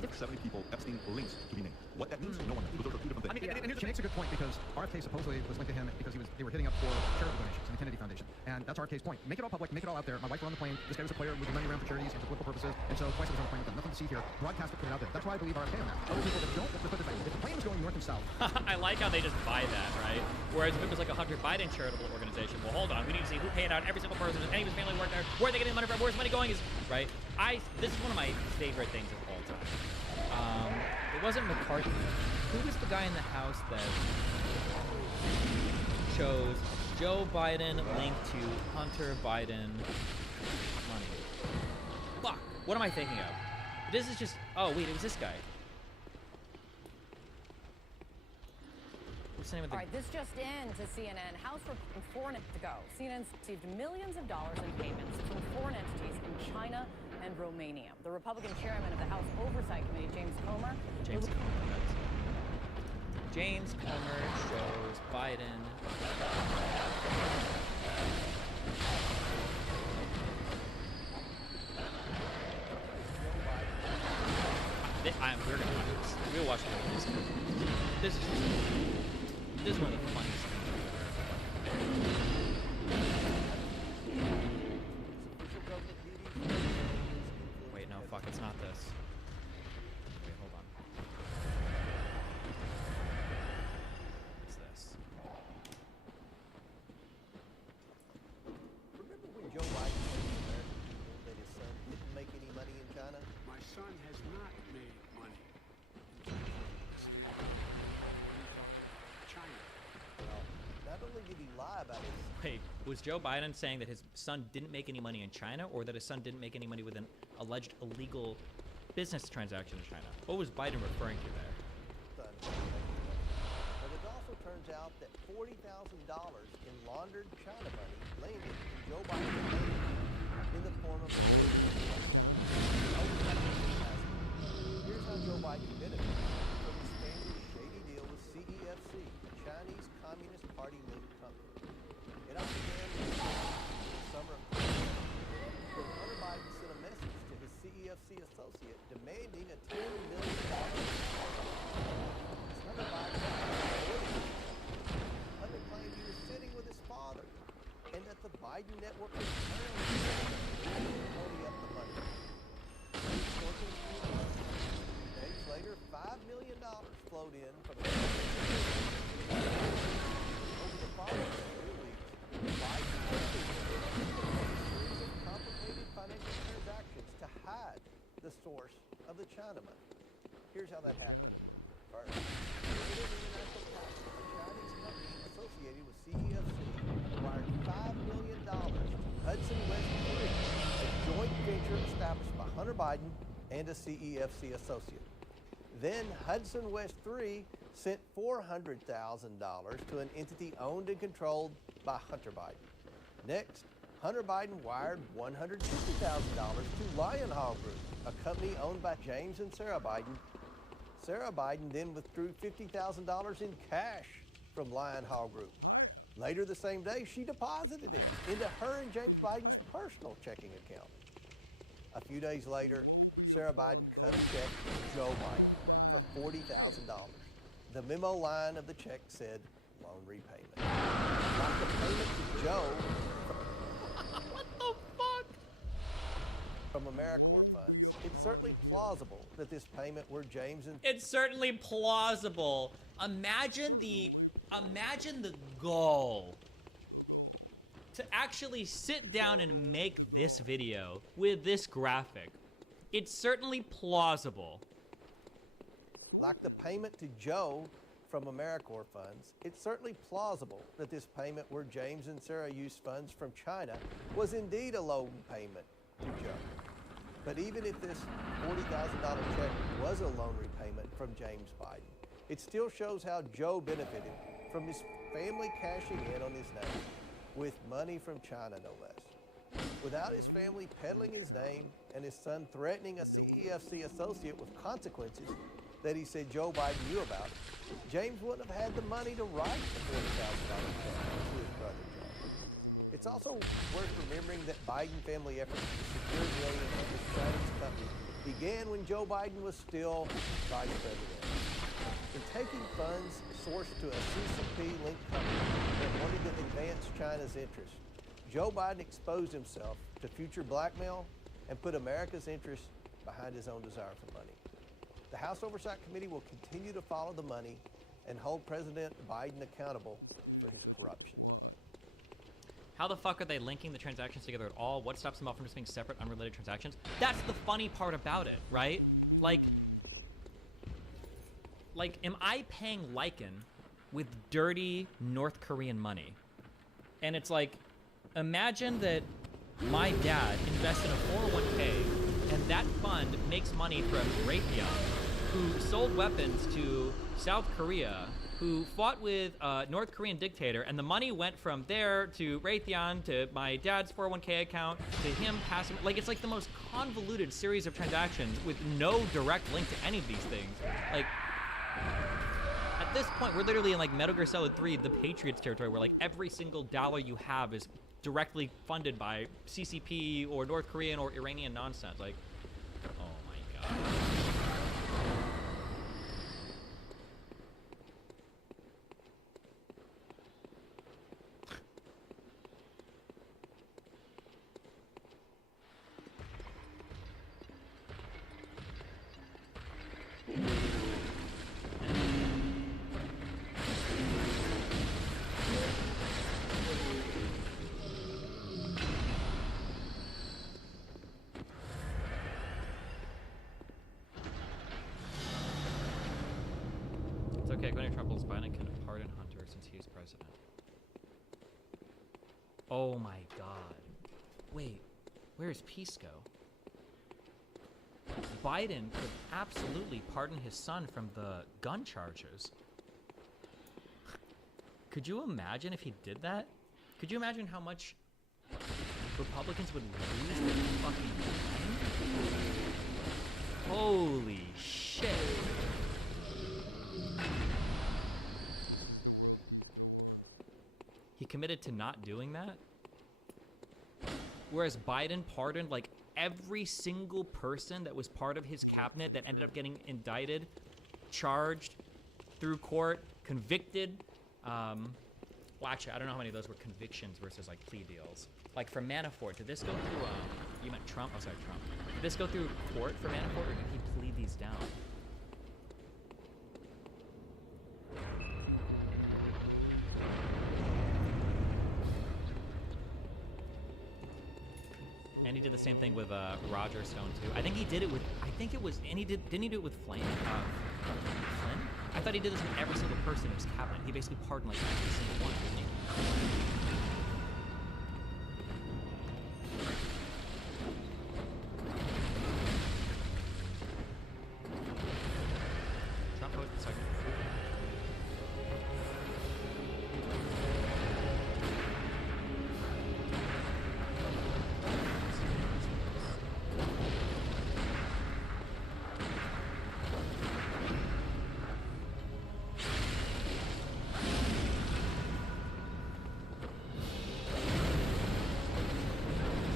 the 170 people Epstein links to be named. What that means, no one knows. Because those are two different things. I mean, she makes a good point because RFK supposedly was linked to him because they were hitting up for charitable donations in the Kennedy Foundation. And that's RFK's point. Make it all public, make it all out there. My wife were on the plane. This guy was a player moving money around for charities and for political purposes. And so twice I was on the plane with them. Nothing to see here. Broadcast it, put it out there. That's why I believe RFK on that. Other people that don't, let's put it this way. If the plane was going north and south. I like how they just buy that, right? Whereas if it was like a Hunter Biden charitable organization, well, hold on, we need to see who paid out every single person, does any of his family work there, where are they getting the money from, where's the money going, right? This is one of my favorite things of all time. It wasn't McCarthy. Who was the guy in the House that chose Joe Biden linked to Hunter Biden money? Fuck, what am I thinking of? This is just, oh wait, it was this guy. All right, this just in to CNN. House reporting 4 nights ago, CNN received millions of dollars in payments from foreign entities in China and Romania. The Republican chairman of the House Oversight Committee, James Comer. James Comer shows Biden. We're gonna watch this. We'll watch this. This is one of the funniest things. Wait, no, fuck, it's not this. Wait, hold on. It's this. Remember when Joe Biden told the American people that his son didn't make any money in China? My son has not made money in China. Well, not only did he lie about it. Wait, was Joe Biden saying that his son didn't make any money in China, or that his son didn't make any money with an alleged illegal business transaction in China? What was Biden referring to there? But it also turns out that $40,000 in laundered China money landed in Joe Biden's name in the form of a Here's how Joe Biden benefited from his family's shady deal with CEFC, a Chinese Communist Party-linked company. It all began in the summer of 2020 when Hunter Biden sent a message to his CEFC associate demanding a $10 million. Hunter Biden claimed he was sitting with his father and that the Biden network was pony up the money. Days later, $5 million flowed in from the over the following 2 weeks. Biden series of complicated financial transactions to hide the source of the China money. Here's how that happened. First, International Capital, a Chinese company associated with CEFC, wired $5 million to Hudson West 3, a joint venture established by Hunter Biden and a CEFC associate. Then Hudson West 3 sent $400,000 to an entity owned and controlled by Hunter Biden. Next, Hunter Biden wired $150,000 to Lion Hall Group, a company owned by James and Sarah Biden. Sarah Biden then withdrew $50,000 in cash from Lion Hall Group. Later the same day, she deposited it into her and James Biden's personal checking account. A few days later, Sarah Biden cut a check to Joe Biden for $40,000. The memo line of the check said loan repayment. Like the payment to Joe what the fuck? From AmeriCorps funds, it's certainly plausible that this payment were James and... It's certainly plausible. Imagine the goal to actually sit down and make this video with this graphic. It's certainly plausible. Like the payment to Joe from AmeriCorps funds, it's certainly plausible that this payment where James and Sarah used funds from China was indeed a loan payment to Joe. But even if this $40,000 check was a loan repayment from James Biden, it still shows how Joe benefited from his family cashing in on his name with money from China, no less. Without his family peddling his name and his son threatening a CEFC associate with consequences that he said Joe Biden knew about, James wouldn't have had the money to write the $40,000 check to his brother Joe. It's also worth remembering that Biden family efforts to secure millions of this Chinese company began when Joe Biden was still vice president. In taking funds sourced to a CCP-linked company that wanted to advance China's interests, Joe Biden exposed himself to future blackmail and put America's interests behind his own desire for money. The House Oversight Committee will continue to follow the money and hold President Biden accountable for his corruption. How the fuck are they linking the transactions together at all? What stops them all from just being separate, unrelated transactions? That's the funny part about it, right? Like, am I paying Lycan with dirty North Korean money? And it's like, imagine that my dad invests in a 401k, and that fund makes money from Raytheon, who sold weapons to South Korea, who fought with a North Korean dictator, and the money went from there to Raytheon to my dad's 401k account to him passing. Like, it's like the most convoluted series of transactions with no direct link to any of these things. Like, at this point, we're literally in like Metal Gear Solid 3, the Patriots territory, where like every single dollar you have is directly funded by CCP or North Korean or Iranian nonsense. Like, oh my god. Okay, Governor Trump believes Biden can pardon Hunter since he is president. Oh my god. Wait, where's Pisco? Biden could absolutely pardon his son from the gun charges. Could you imagine if he did that? Could you imagine how much Republicans would lose with fucking Biden? Holy shit. He committed to not doing that? Whereas Biden pardoned like every single person that was part of his cabinet that ended up getting indicted, charged through court, convicted. Well, actually, I don't know how many of those were convictions versus like plea deals. Like for Manafort, did this go through, you meant Trump? Oh, sorry, Trump. Did this go through court for Manafort, or did he plead these down? And he did the same thing with Roger Stone too. I think he did it with. I think it was. And he did. Didn't he do it with Flynn? Flynn? I thought he did this with every single person in his cabinet. He basically pardoned like every single one, didn't he? Trump was the second.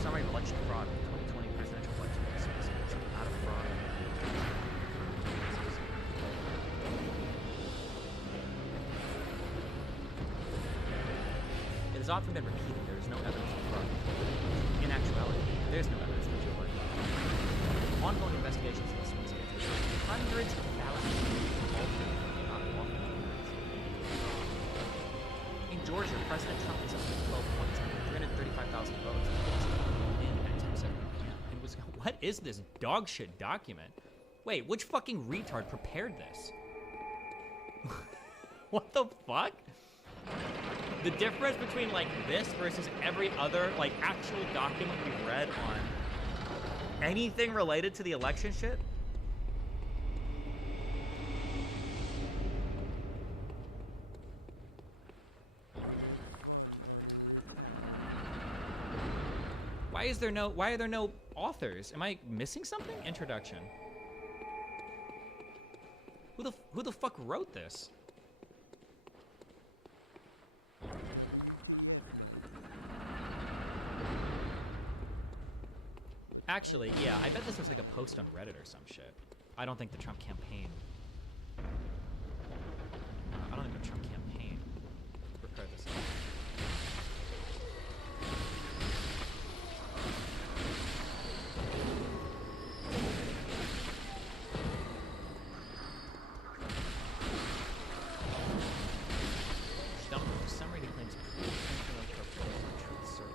Summary of election fraud, 2020 presidential election. Not a fraud. It has often been repeated there is no evidence of fraud. In actuality, there is no evidence that you're working. Ongoing investigations in the swing states have hundreds of thousands of people altered, not lawful immigrants. In Georgia, President Trump is up to 12 points, 335,000 votes. In at 10:07 p.m. It was, what is this dog shit document? Wait, which fucking retard prepared this? What the fuck? The difference between like this versus every other like actual document we've read on anything related to the election shit? Why are there no authors? Am I missing something? Introduction. Who the fuck wrote this? Actually, yeah, I bet this was like a post on Reddit or some shit. I don't think the Trump campaign. I don't think the Trump campaign prepared this. Summary claims truth circle.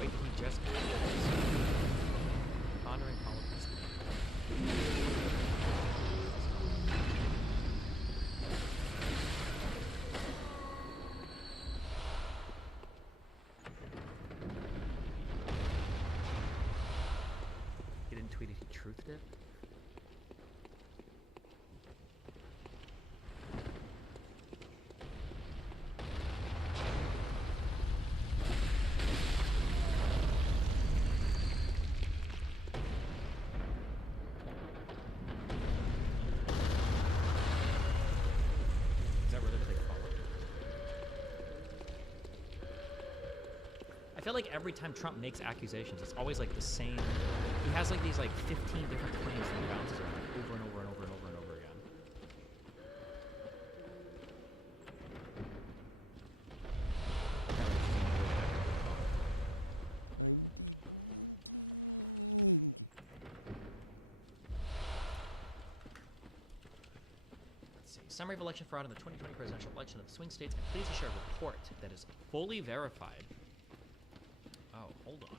Wait, did he just pondering politics? He didn't tweet it, he truthed it? Is that really what they call it? I feel like every time Trump makes accusations, it's always like the same. He has like these like 15 different claims that he bounces around over and over and over and over and over again. Let's see. Summary of election fraud in the 2020 presidential election of the swing states. I'm pleased to share a report that is fully verified. Oh, hold on.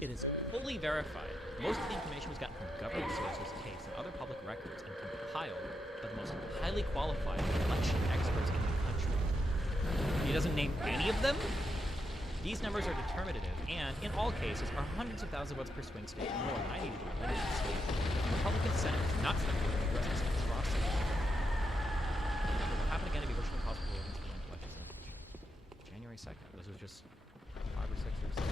It is fully verified. Most of the information was gotten from government sources, tapes, and other public records, and compiled by the most highly qualified election experts in the country. He doesn't name any of them? These numbers are determinative, and in all cases, are hundreds of thousands of votes per swing state, more than I needed to win in the state. The Republican Senate is not speculating the U.S. is atrocity. It will happen again to be virtually impossible to win elections in the future. January 2nd. This was just 5 or 6 years ago.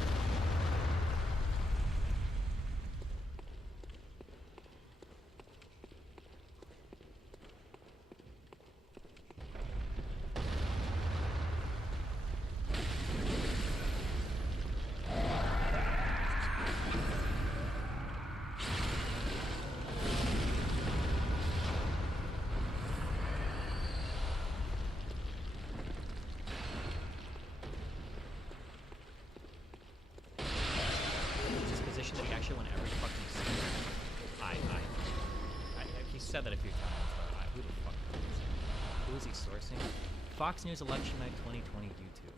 That he actually won every fucking seat. He said that a few times, but who the fuck knows? Who is he sourcing? Fox News Election Night 2020 YouTube.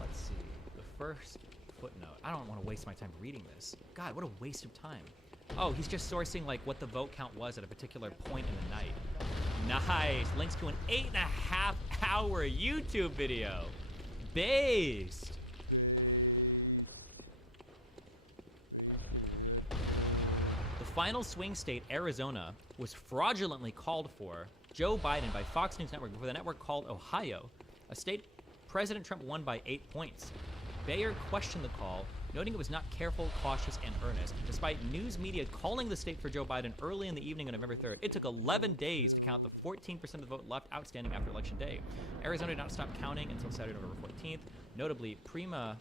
Let's see. The first footnote. I don't want to waste my time reading this. God, what a waste of time. Oh, he's just sourcing like what the vote count was at a particular point in the night. Nice. Links to an 8.5-hour YouTube video. Based. Final swing state, Arizona, was fraudulently called for Joe Biden by Fox News Network before the network called Ohio, a state President Trump won by 8 points. Bayer questioned the call, noting it was not careful, cautious, and earnest. Despite news media calling the state for Joe Biden early in the evening on November 3rd, it took 11 days to count the 14% of the vote left outstanding after Election Day. Arizona did not stop counting until Saturday, November 14th. Notably, Pima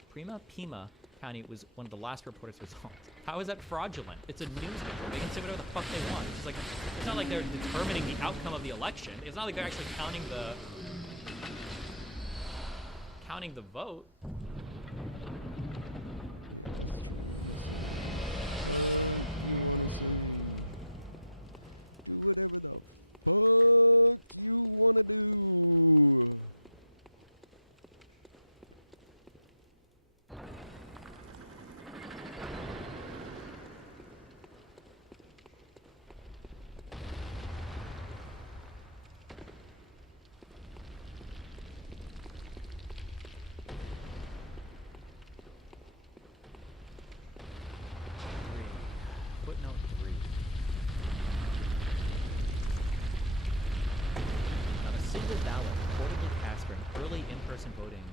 County was one of the last reported results. How is that fraudulent? It's a news network. They can say whatever the fuck they want. It's like, it's not like they're determining the outcome of the election. It's not like they're actually counting the vote. illegal ballot reportedly cast during early in-person voting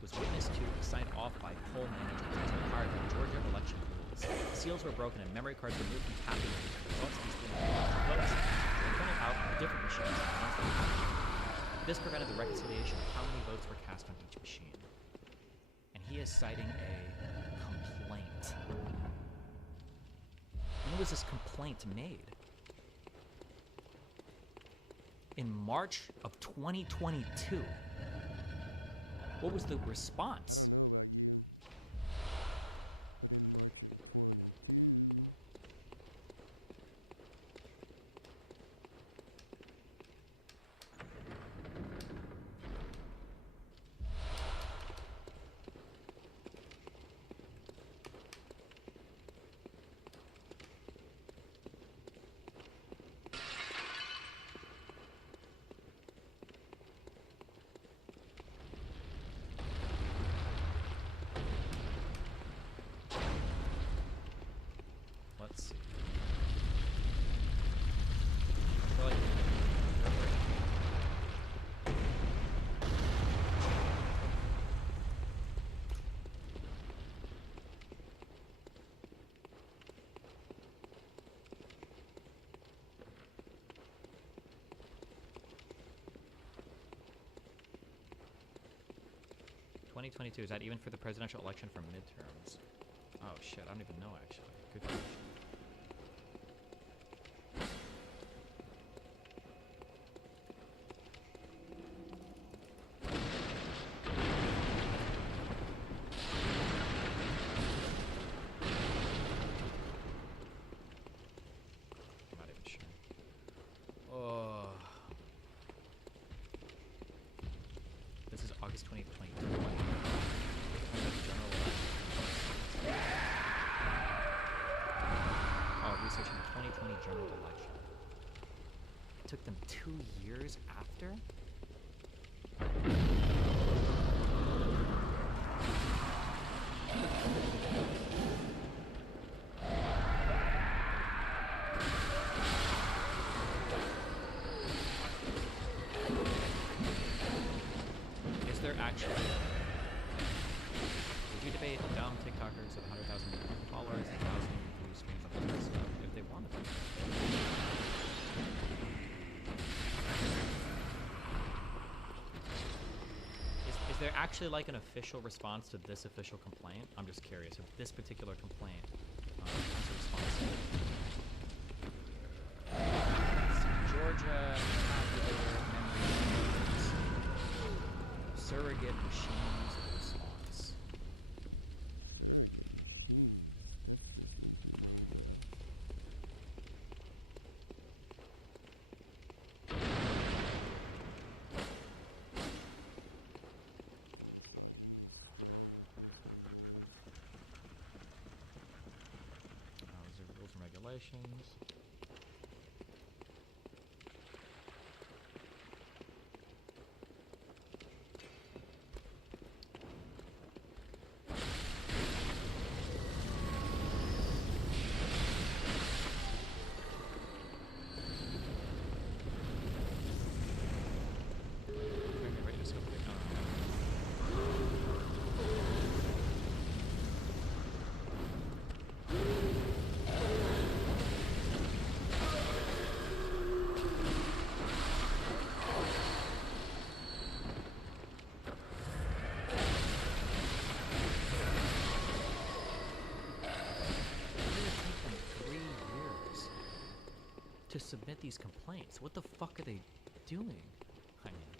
was witnessed to signed off by poll managers as required by Georgia election rules. Seals were broken and memory cards removed from calculators. Results of these votes were printed out on different machines and announced them happened. This prevented the reconciliation of how many votes were cast on each machine. And he is citing a complaint. When was this complaint made? In March of 2022. What was the response? Let's see. I feel like 2022, is that even for the presidential election for midterms? Oh shit, I don't even know actually. Good question. I'm not even sure. Oh. This is August 2022. Researching the 2020 general election. It took them 2 years after? Is there actually... Would you debate dumb TikTokers with 100,000 followers and 1,000 view streams on this stuff if they wanted to? Is there actually like an official response to this official complaint? I'm just curious if this particular complaint has a response to it. Georgia, calculator, memory, surrogate machines response. These are rules and regulations. To submit these complaints. What the fuck are they doing? I mean,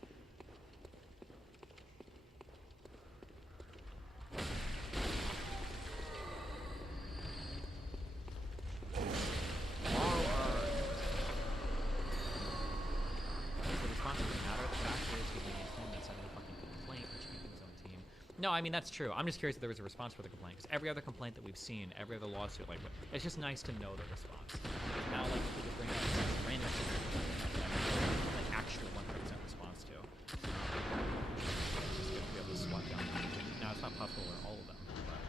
the response doesn't matter. The fact is, he made him that sent a fucking complaint, which came from his own team. No, I mean that's true. I'm just curious if there was a response for the complaint, because every other complaint that we've seen, every other lawsuit, like, it's just nice to know the response. Now, like, we could bring up random like actual 100% response to. Just gonna be able to swap down. Now, it's not possible in all of them. But.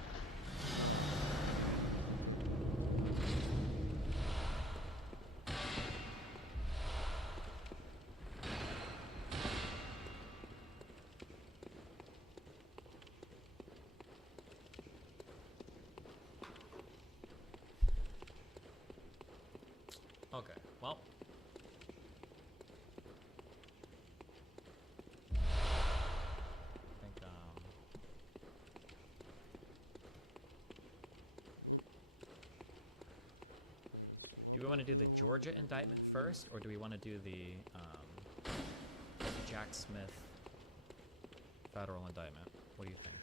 Well. I think, do we want to do the Georgia indictment first, or do we want to do the Jack Smith federal indictment? What do you think?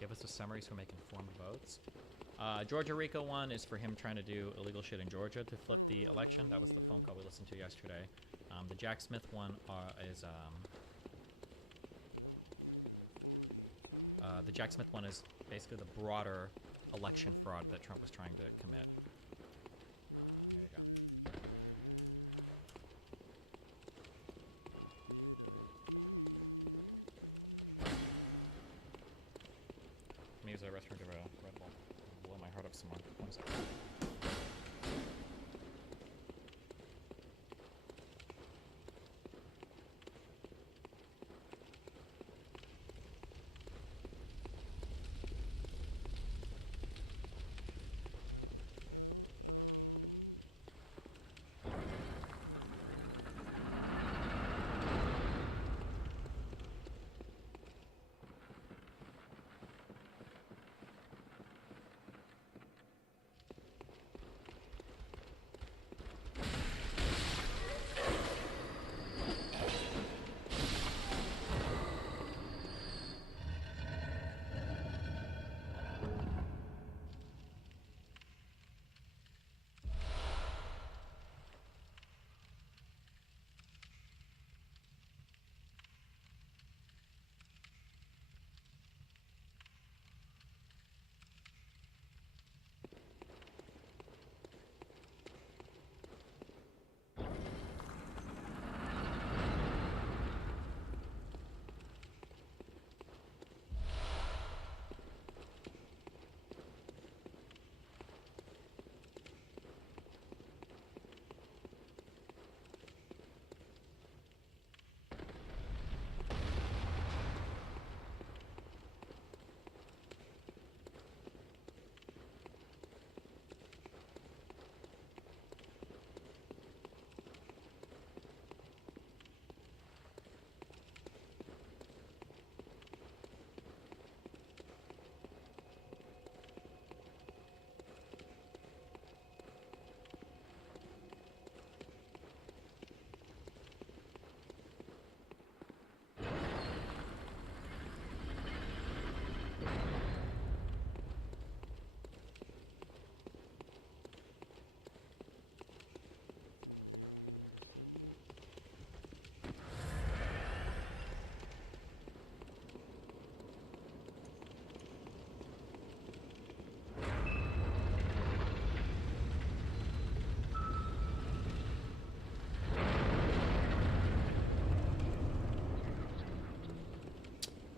Give us a summary so we make informed votes. Georgia Rico one is for him trying to do illegal shit in Georgia to flip the election. That was the phone call we listened to yesterday. The Jack Smith one is the Jack Smith one is basically the broader election fraud that Trump was trying to commit. Here you go. Let me use a restroom to Red Bull. Blow my heart up some more. 1 second.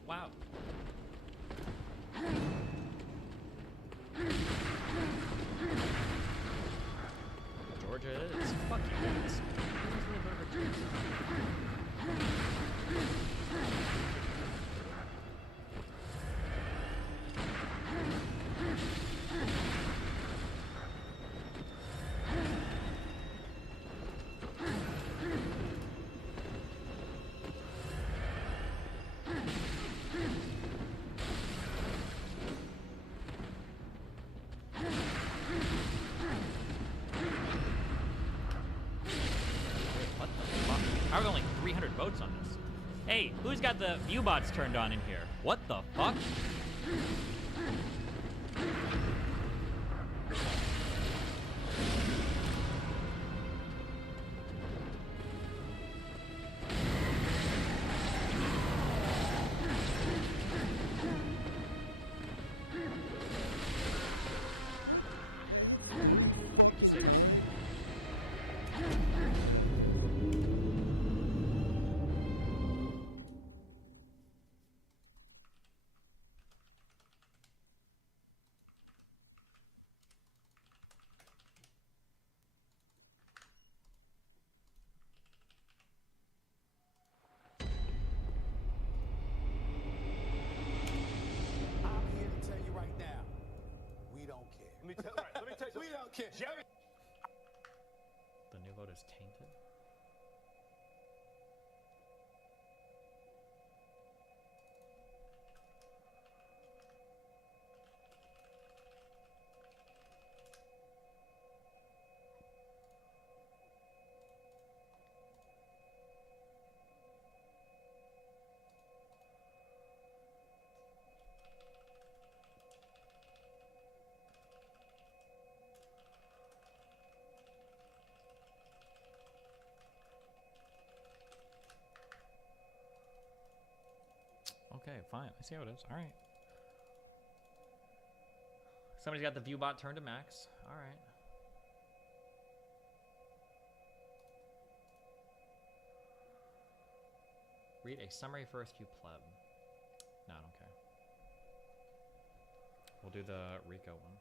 Wow. Georgia is. Fuck you guys. How are there only 300 votes on this? Hey, who's got the view bots turned on in here? What the fuck? 6. I'm here to tell you right now, we don't care. Let me tell you. We don't care. Jerry. The new vote is tainted. Okay, fine. I see how it is. All right. Somebody's got the view bot turned to max. All right. Read a summary first, you pleb. No, I don't care. We'll do the Rico one.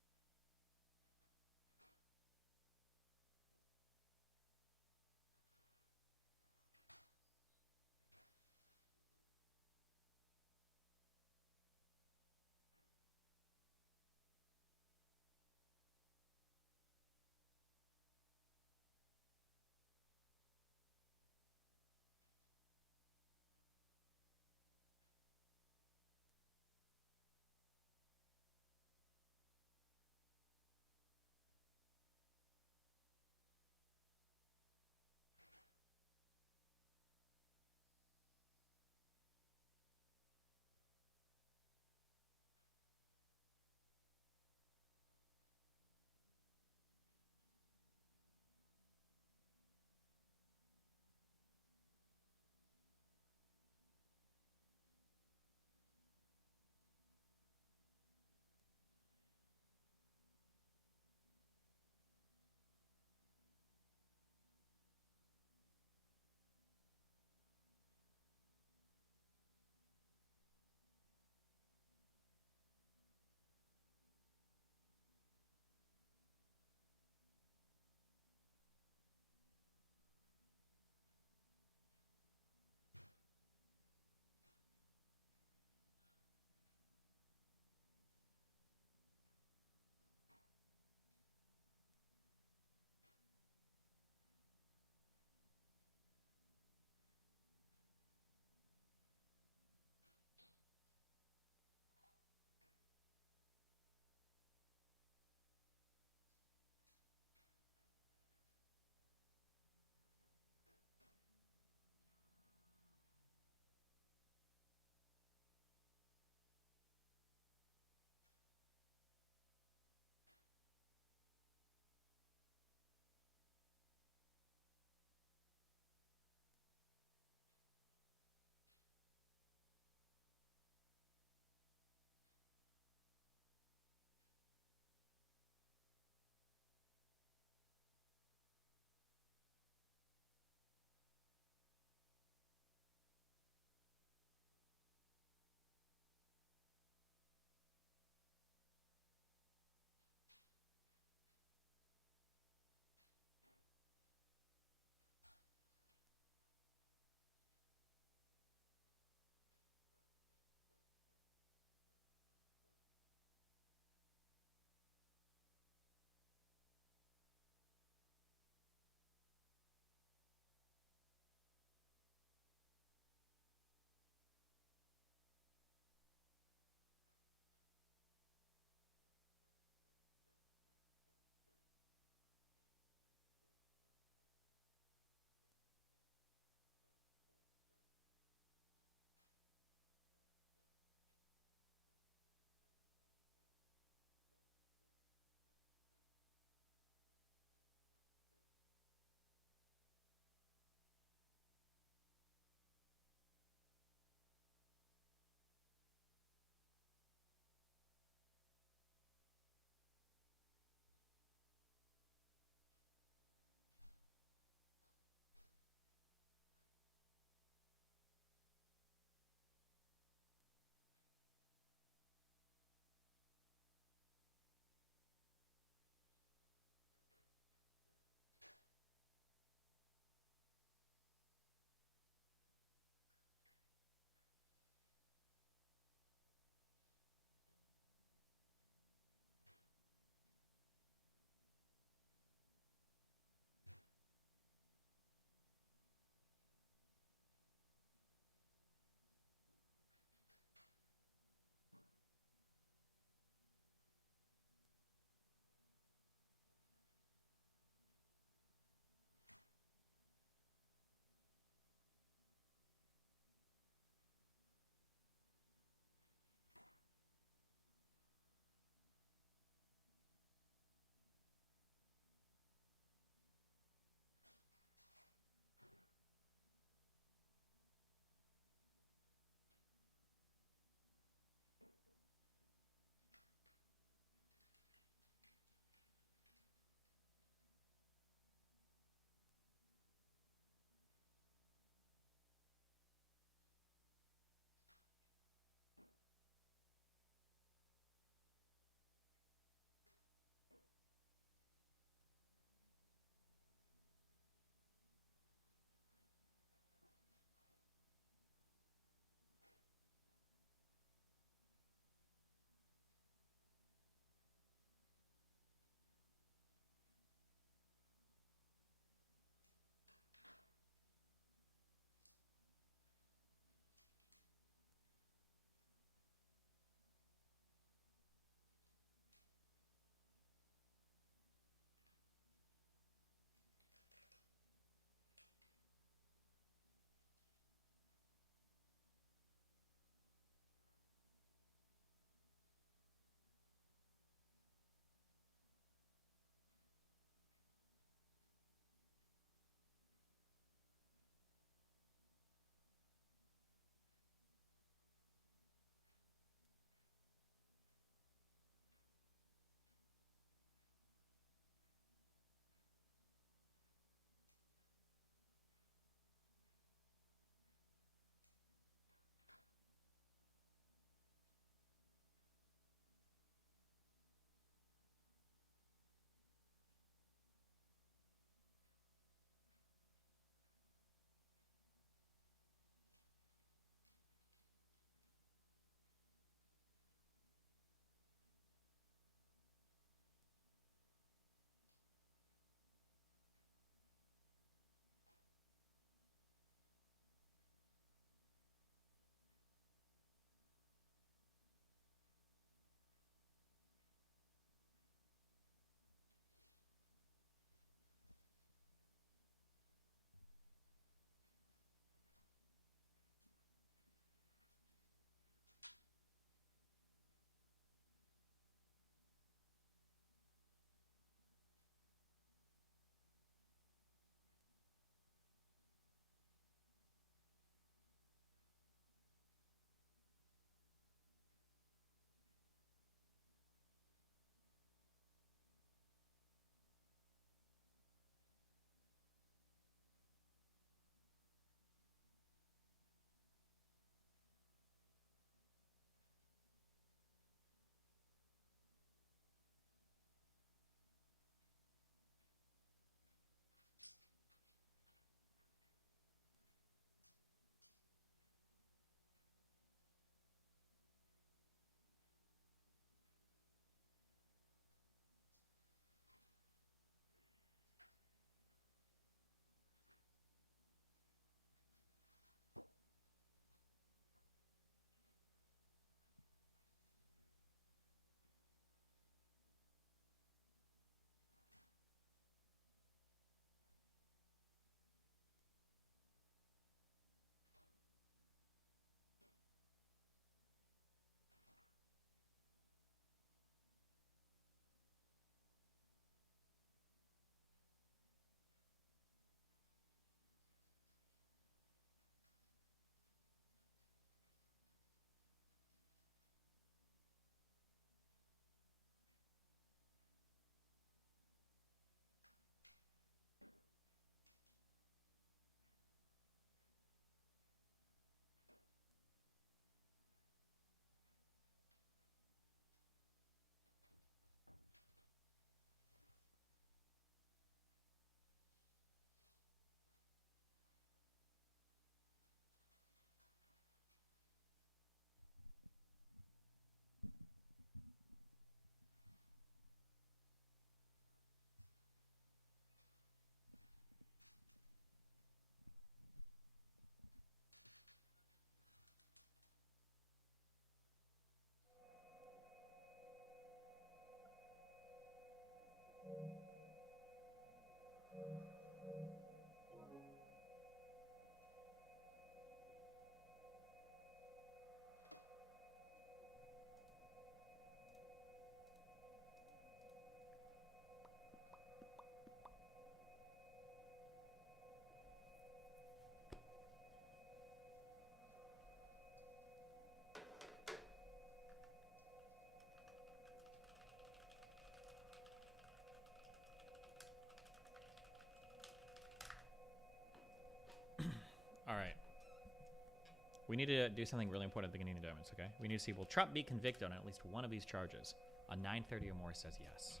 We need to do something really important at the beginning of the indictments, okay? We need to see, will Trump be convicted on at least one of these charges? A 930 or more says yes.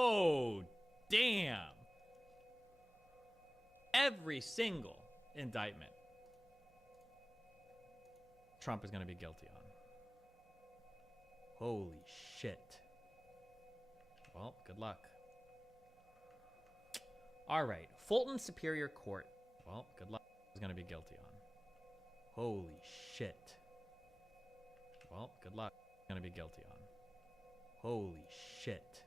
Oh, damn. Every single indictment Trump is going to be guilty on. Holy shit. Well, good luck. All right. Fulton Superior Court. Well, good luck. Is going to be guilty on. Holy shit. Well, good luck. Going to be guilty on. Holy shit.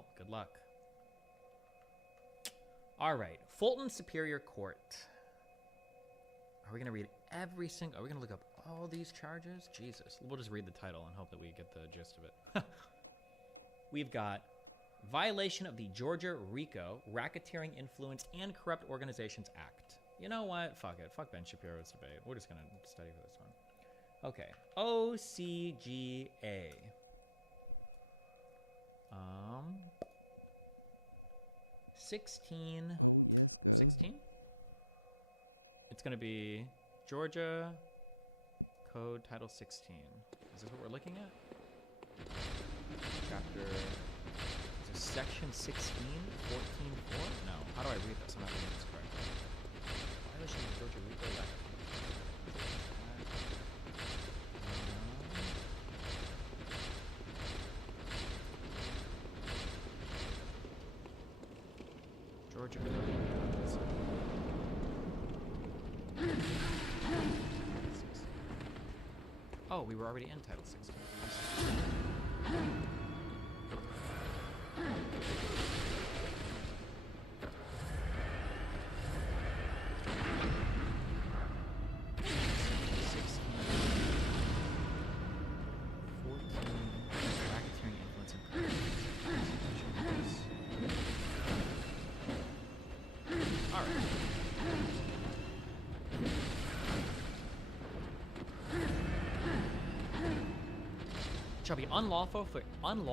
Well, good luck. All right, Fulton Superior Court. Are we going to read every single... Are we going to look up all these charges? Jesus. We'll just read the title and hope that we get the gist of it. We've got violation of the Georgia RICO, Racketeering Influence and Corrupt Organizations Act. You know what? Fuck it. Fuck Ben Shapiro's debate. We're just going to study for this one. Okay. OCGA. 16. It's going to be Georgia Code Title 16. Is this what we're looking at? Chapter, is this section 16, 14.4? No. How do I read this? I'm not reading this correctly. Violation of Georgia RICO Act. Georgia Code. Oh, we were already in Title 16. Shall be unlawful for any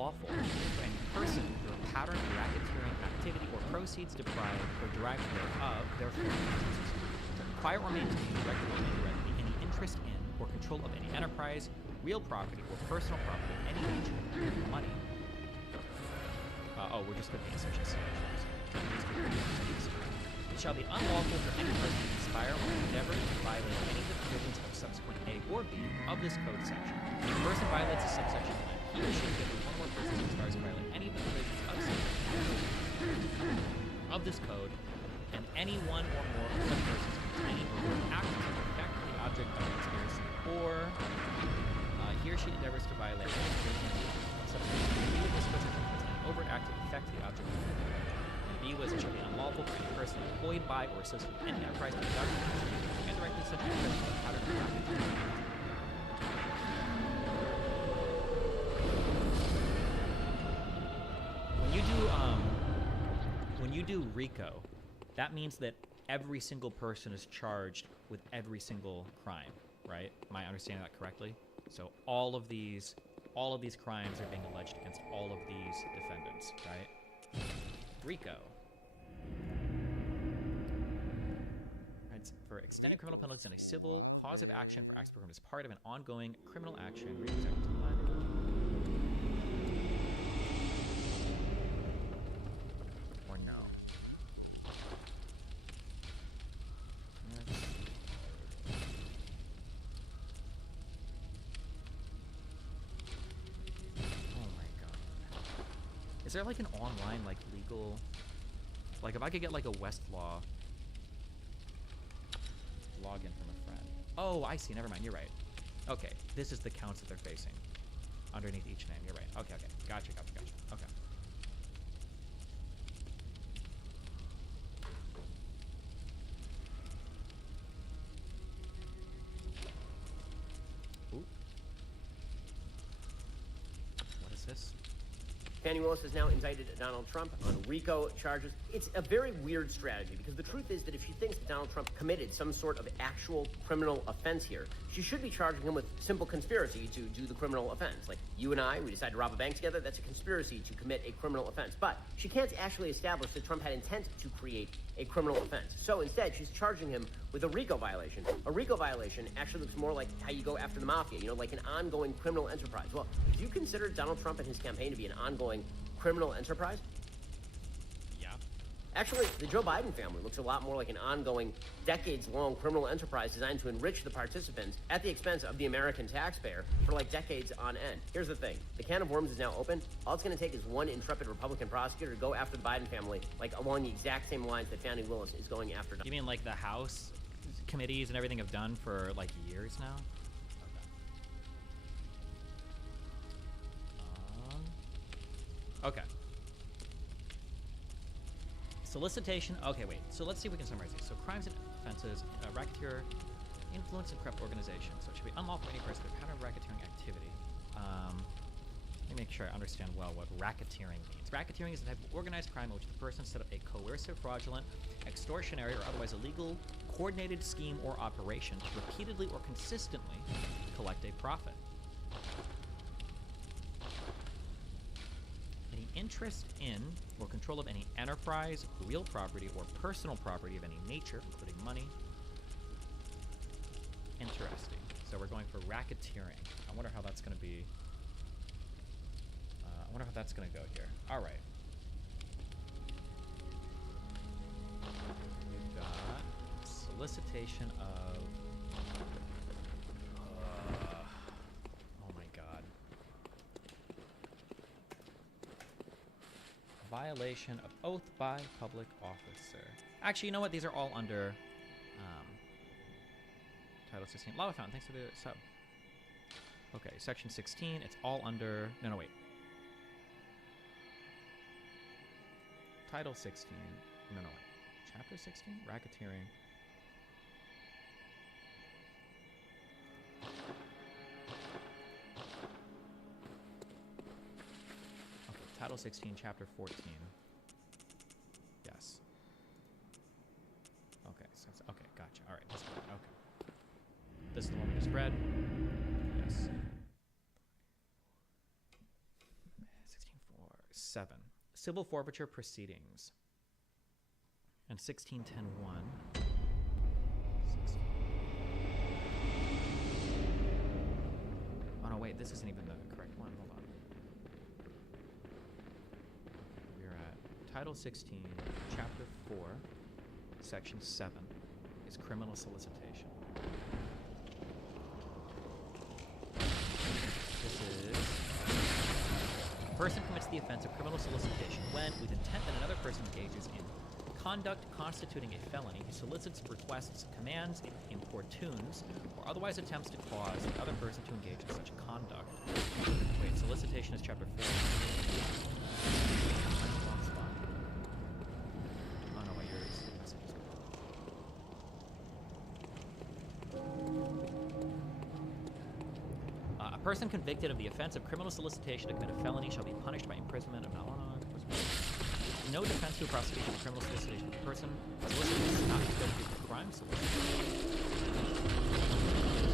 person through a pattern of racketeering activity or proceeds deprived or derived thereof, therefore, to acquire or maintain directly or indirectly any interest in or control of any enterprise, real property, or personal property of any nature, money. We're just looking at section 6. It shall be unlawful for any person to conspire or endeavor to violate any of the provisions of subsequent A or B of this code section. If a person violates a subsection 1, he or she will be one or more persons who conspires to violate any of the provisions of subsection of this code, and any one or more of such persons containing or acting to affect the object of the conspiracy, or he or she endeavors to violate any provision of subsection B of this code section containing overt act to affect the object of the code. B was it shall be unlawful for any person employed by or associated with any enterprise to conduct and directly subject to the pattern of racketeering. When you do RICO, that means that every single person is charged with every single crime, right? Am I understanding that correctly? So all of these crimes are being alleged against all of these defendants, right? RICO. It's for extended criminal penalties and a civil cause of action for acts performed as part of an ongoing criminal action. Or no. Oh my god. Is there like an online like legal, like if I could get like a Westlaw login from a friend. Oh, I see. Never mind. You're right. Okay. This is the counts that they're facing underneath each name. You're right. Okay. Gotcha. Okay. Ooh. What is this? Fani Willis has now indicted Donald Trump on RICO charges. It's a very weird strategy because the truth is that if she thinks that Donald Trump committed some sort of actual criminal offense here, she should be charging him with simple conspiracy to do the criminal offense. Like you and I, we decide to rob a bank together, that's a conspiracy to commit a criminal offense. But she can't actually establish that Trump had intent to create a criminal offense. So instead, she's charging him with a RICO violation. A RICO violation actually looks more like how you go after the mafia, like an ongoing criminal enterprise. Well, do you consider Donald Trump and his campaign to be an ongoing criminal enterprise? Yeah. Actually, the Joe Biden family looks a lot more like an ongoing, decades-long criminal enterprise designed to enrich the participants at the expense of the American taxpayer for like decades on end. Here's the thing. The can of worms is now open. All it's going to take is one intrepid Republican prosecutor to go after the Biden family, like along the exact same lines that Fani Willis is going after. You mean like the House committees and everything have done for like years now? Okay. Solicitation. Okay, wait. So let's see if we can summarize these. So crimes and offenses, racketeer, influence and corrupt organization. So it should be unlawful for any person to pattern of racketeering activity. Let me make sure I understand well what racketeering means. Racketeering is a type of organized crime in which the person set up a coercive, fraudulent, extortionary, or otherwise illegal, coordinated scheme or operation to repeatedly or consistently collect a profit. Any interest in or control of any enterprise, real property, or personal property of any nature, including money. Interesting. So we're going for racketeering. I wonder how that's going to be. I wonder how that's going to go here. All right. We've got solicitation of. Oh my God. Violation of oath by public officer. Actually, you know what? These are all under Title 16. Lava Fountain, thanks for the sub. Okay, Section 16. It's all under. No, wait. Title 16. No, wait. Chapter 16? Racketeering. Okay, Title 16, Chapter 14. Yes. Okay, so okay, gotcha. All right, this one. Okay. This is the one we just read. Yes. 16.4.7. Civil forfeiture proceedings. And 16.10.1. Oh no, wait, this isn't even the correct one. Hold on. We're at Title 16, Chapter 4, Section 7 is criminal solicitation. This is a person commits the offense of criminal solicitation when, with intent that another person engages in conduct constituting a felony, he solicits, requests, commands, importunes, or otherwise attempts to cause the other person to engage in such conduct. Wait, solicitation is Chapter 4. Wrong spot. Oh no, wait, yours. Messages. A person convicted of the offense of criminal solicitation to commit a felony shall be punished by imprisonment of not long. No defense to a prosecution of criminal solicitation. The person solicited is not guilty of the crime solicitation.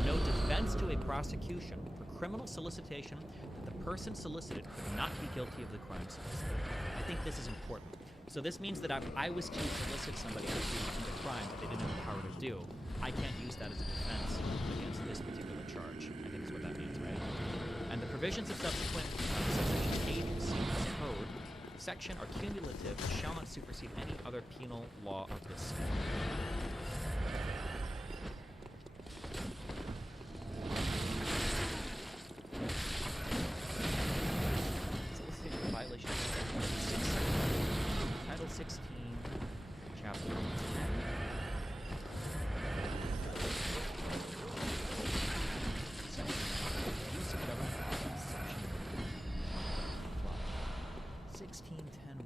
No defense to a prosecution for criminal solicitation that the person solicited could not be guilty of the crime solicited. I think this is important. So this means that if I was to solicit somebody to commit a crime that they didn't have the power to do, I can't use that as a defense against this particular charge. I think is what that means, right? And the provisions of subsequent Section 8 CMS Code section are cumulative and shall not supersede any other penal law of this state. Solicitation for violation of Title 16, Chapter 10. Use of government office, Section 16.10.1.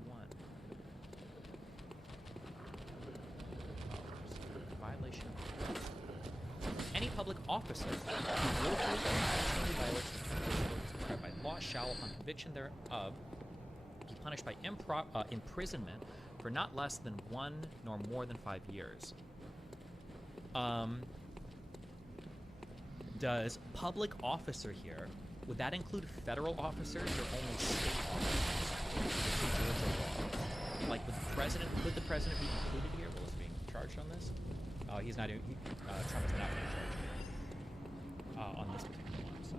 Violation of any public officer who willfully or intentionally violates the principles prescribed by law shall, upon conviction thereof, be punished by imprisonment for not less than 1 nor more than 5 years. Does public officer here, would that include federal officers or only state officers? Like with the president, could the president be included here? Will is being charged on this? Oh, he's not. Trump is not being charged here on this particular one. So.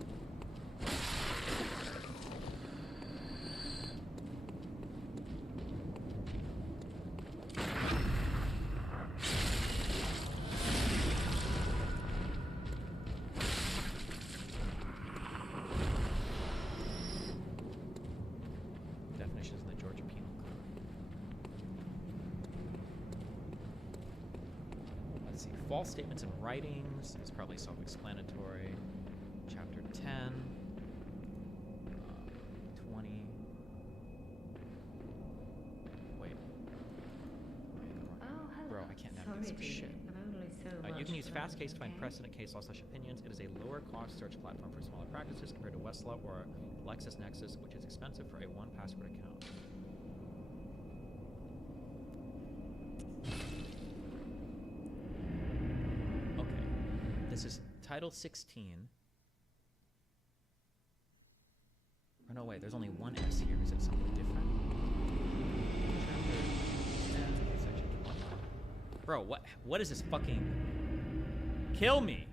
Definitions in the Georgia Penal Code. Let's see. False statements in writings is probably self-explanatory. Chapter 10. 20. Wait. Some shit. You can use Fastcase to find precedent case law/opinions. It is a lower cost search platform for smaller practices compared to Westlaw or LexisNexis, which is expensive for a 1Password account. Okay. This is Title 16. Oh, no, wait, there's only one S here. Is it something different? Chapter 10, section 20. Bro, what is this fucking... Kill me!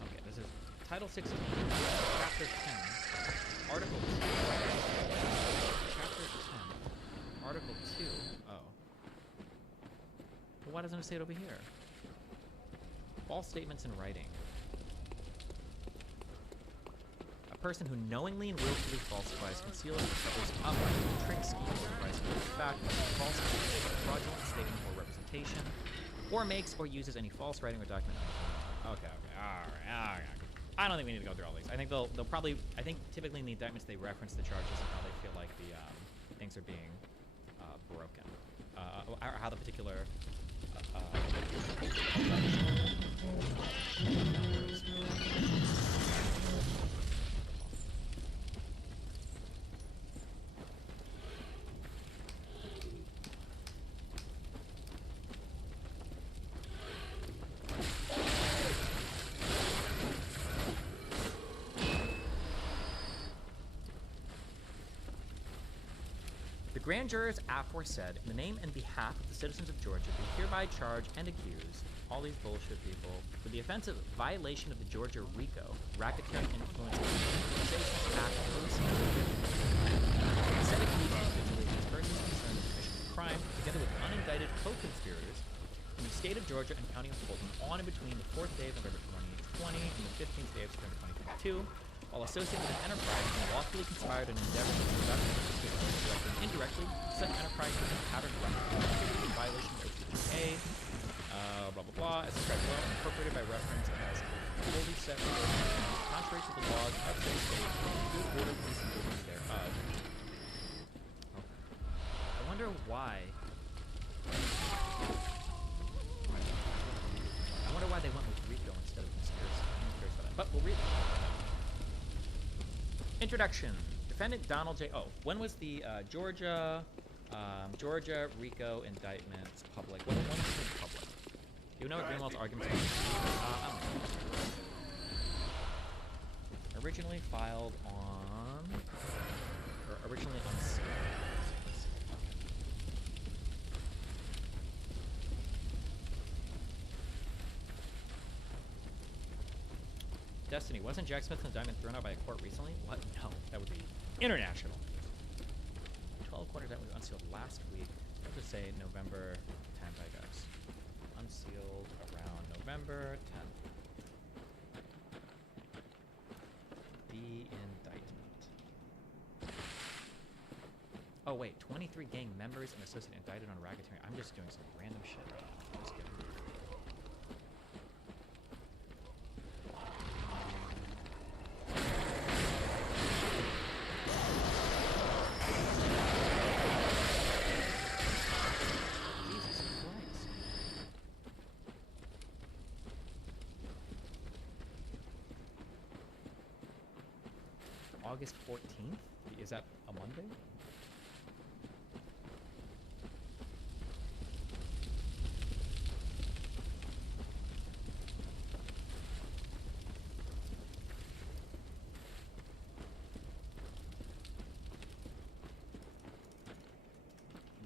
Okay, this is Title 16, Chapter 10, Article 2. Chapter 10, Article 2. Oh. Well, why doesn't it say it over here? False statements in writing. A person who knowingly and willfully falsifies, conceals, covers up, tricks, schemes, or tries to make fact, false, fraudulent statement or representation, or makes or uses any false writing or document. Okay, alright. I don't think we need to go through all these. I think they'll probably, I think typically in the indictments they reference the charges and how they feel like the things are being broken. Or how the particular The grand jurors aforesaid, in the name and behalf of the citizens of Georgia, do hereby charge and accuse all these bullshit people with the offense of violation of the Georgia RICO, Racketeering Influence Organizations Act, said it can be individually against persons concerned with the commission of crime, together with unindicted co-conspirators in the state of Georgia and county of Fulton on and between the 4th day of November 2020 and the 15th day of September 2022, while associated with an enterprise and lawfully conspired and endeavored to conduct directly and indirectly such enterprise with a pattern of activity in violation of OCGA, blah blah blah, as described below, and incorporated by reference as fully set forth contrary to the laws of said state, good order, peace, and goodness thereof. Okay. I wonder why. I wonder why they went with RICO instead of conspiracy. I'm curious about that, but we'll read it. Introduction. Defendant Donald J. Oh, when was the Georgia RICO indictments public? When was it public? Do you know what Greenwald's argument is? I don't know. Originally filed on... Or originally unsealed. Destiny, wasn't Jack Smith's indictment thrown out by a court recently? What? No, that would be international. 12 quarters that was unsealed last week. Let's just say November 10th, I guess. Unsealed around November 10th. The indictment. Oh wait, 23 gang members and associates indicted on racketeering. I'm just doing some random shit right now. Just kidding. August 14th? Is that a Monday?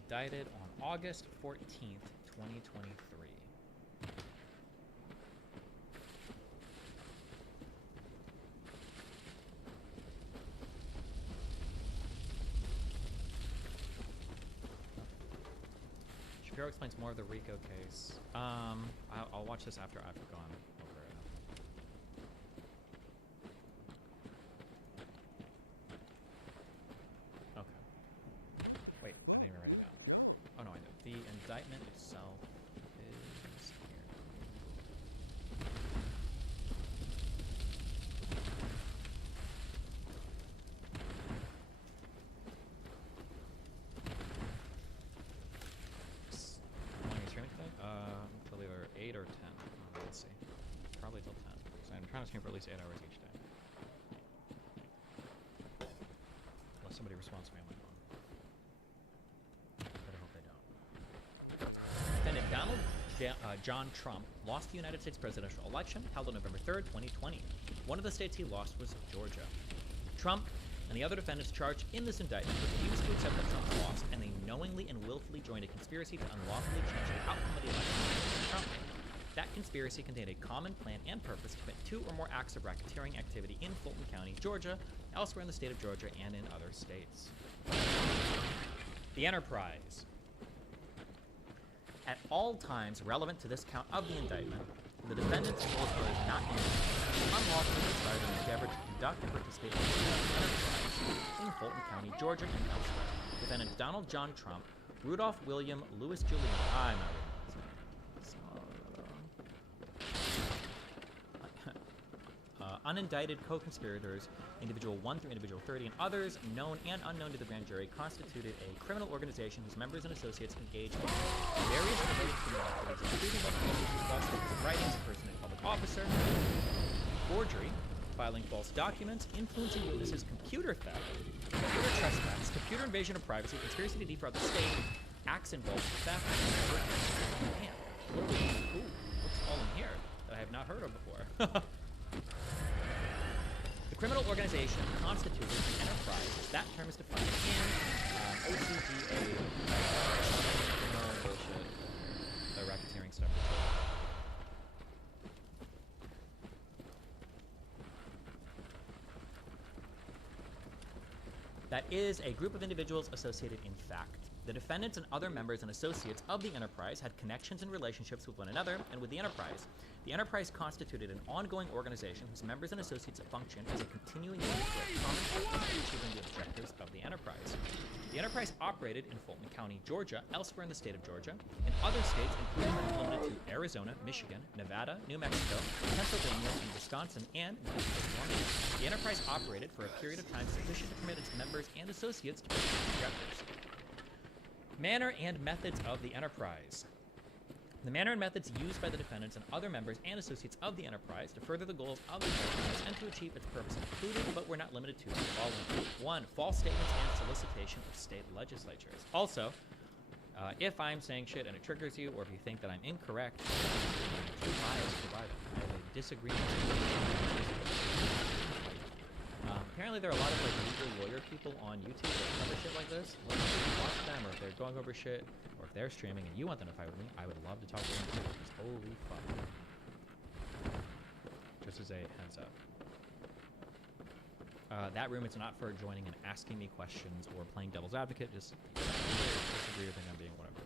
Indicted on August 14th, 2023. Shapiro explains more of the RICO case. I'll watch this after I've gone over it. Okay. Wait, I didn't even indictment itself is here. How long are you streaming today? Until either 8 or 10. Let's see. Probably till 10. So I'm trying to stream for at least 8 hours each day. Unless somebody responds to me on my phone. Better hope they don't. Defendant John Trump lost the United States presidential election held on November 3rd, 2020. One of the states he lost was Georgia. Trump and the other defendants charged in this indictment refused to accept that Trump lost, and they knowingly and willfully joined a conspiracy to unlawfully change the outcome of the election against Trump. That conspiracy contained a common plan and purpose to commit 2 or more acts of racketeering activity in Fulton County, Georgia, elsewhere in the state of Georgia, and in other states. The enterprise. At all times relevant to this count of the indictment, the defendants and those not innocent unlawfully conspired in an endeavor to conduct and participate in the enterprise in Fulton County, Georgia, and elsewhere. Defendants Donald John Trump, Rudolph William Louis Giuliani. I'm not reading this name. Unindicted co-conspirators, individual 1 through individual 30, and others known and unknown to the grand jury, constituted a criminal organization whose members and associates engaged in various related criminal activities, including false writings, impersonating a public officer, forgery, filing false documents, influencing witnesses, computer theft, computer trespass, computer invasion of privacy, conspiracy to defraud the state, acts involving theft, man, ooh, what's all in here that I have not heard of before? The criminal organization constituted the enterprise. That term is defined in OCGA. No bullshit. The racketeering stuff. That is a group of individuals associated in fact. The defendants and other members and associates of the enterprise had connections and relationships with one another and with the enterprise. The enterprise constituted an ongoing organization whose members and associates functioned as a continuing unit for a common purpose of achieving the objectives of the enterprise. The enterprise operated in Fulton County, Georgia, elsewhere in the state of Georgia, and other states, including but not limited to Arizona, Michigan, Nevada, New Mexico, Pennsylvania, and Wisconsin, and California. The enterprise operated for a period of time sufficient to permit its members and associates to pursue the objectives. Manner and methods of the enterprise. The manner and methods used by the defendants and other members and associates of the enterprise to further the goals of the enterprise and to achieve its purpose included, but were not limited to, the following. 1. False statements and solicitation of state legislatures. Also, if I'm saying shit and it triggers you, or if you think that I'm incorrect, two bias provided. I have a disagreement. Apparently there are a lot of like legal lawyer people on YouTube that cover shit like this. Like, if you watch them, or if they're going over shit, or if they're streaming and you want them to fight with me, I would love to talk to them too. Because holy fuck. Just as a heads up. That room is not for joining and asking me questions or playing devil's advocate. Just disagree with me on being whatever.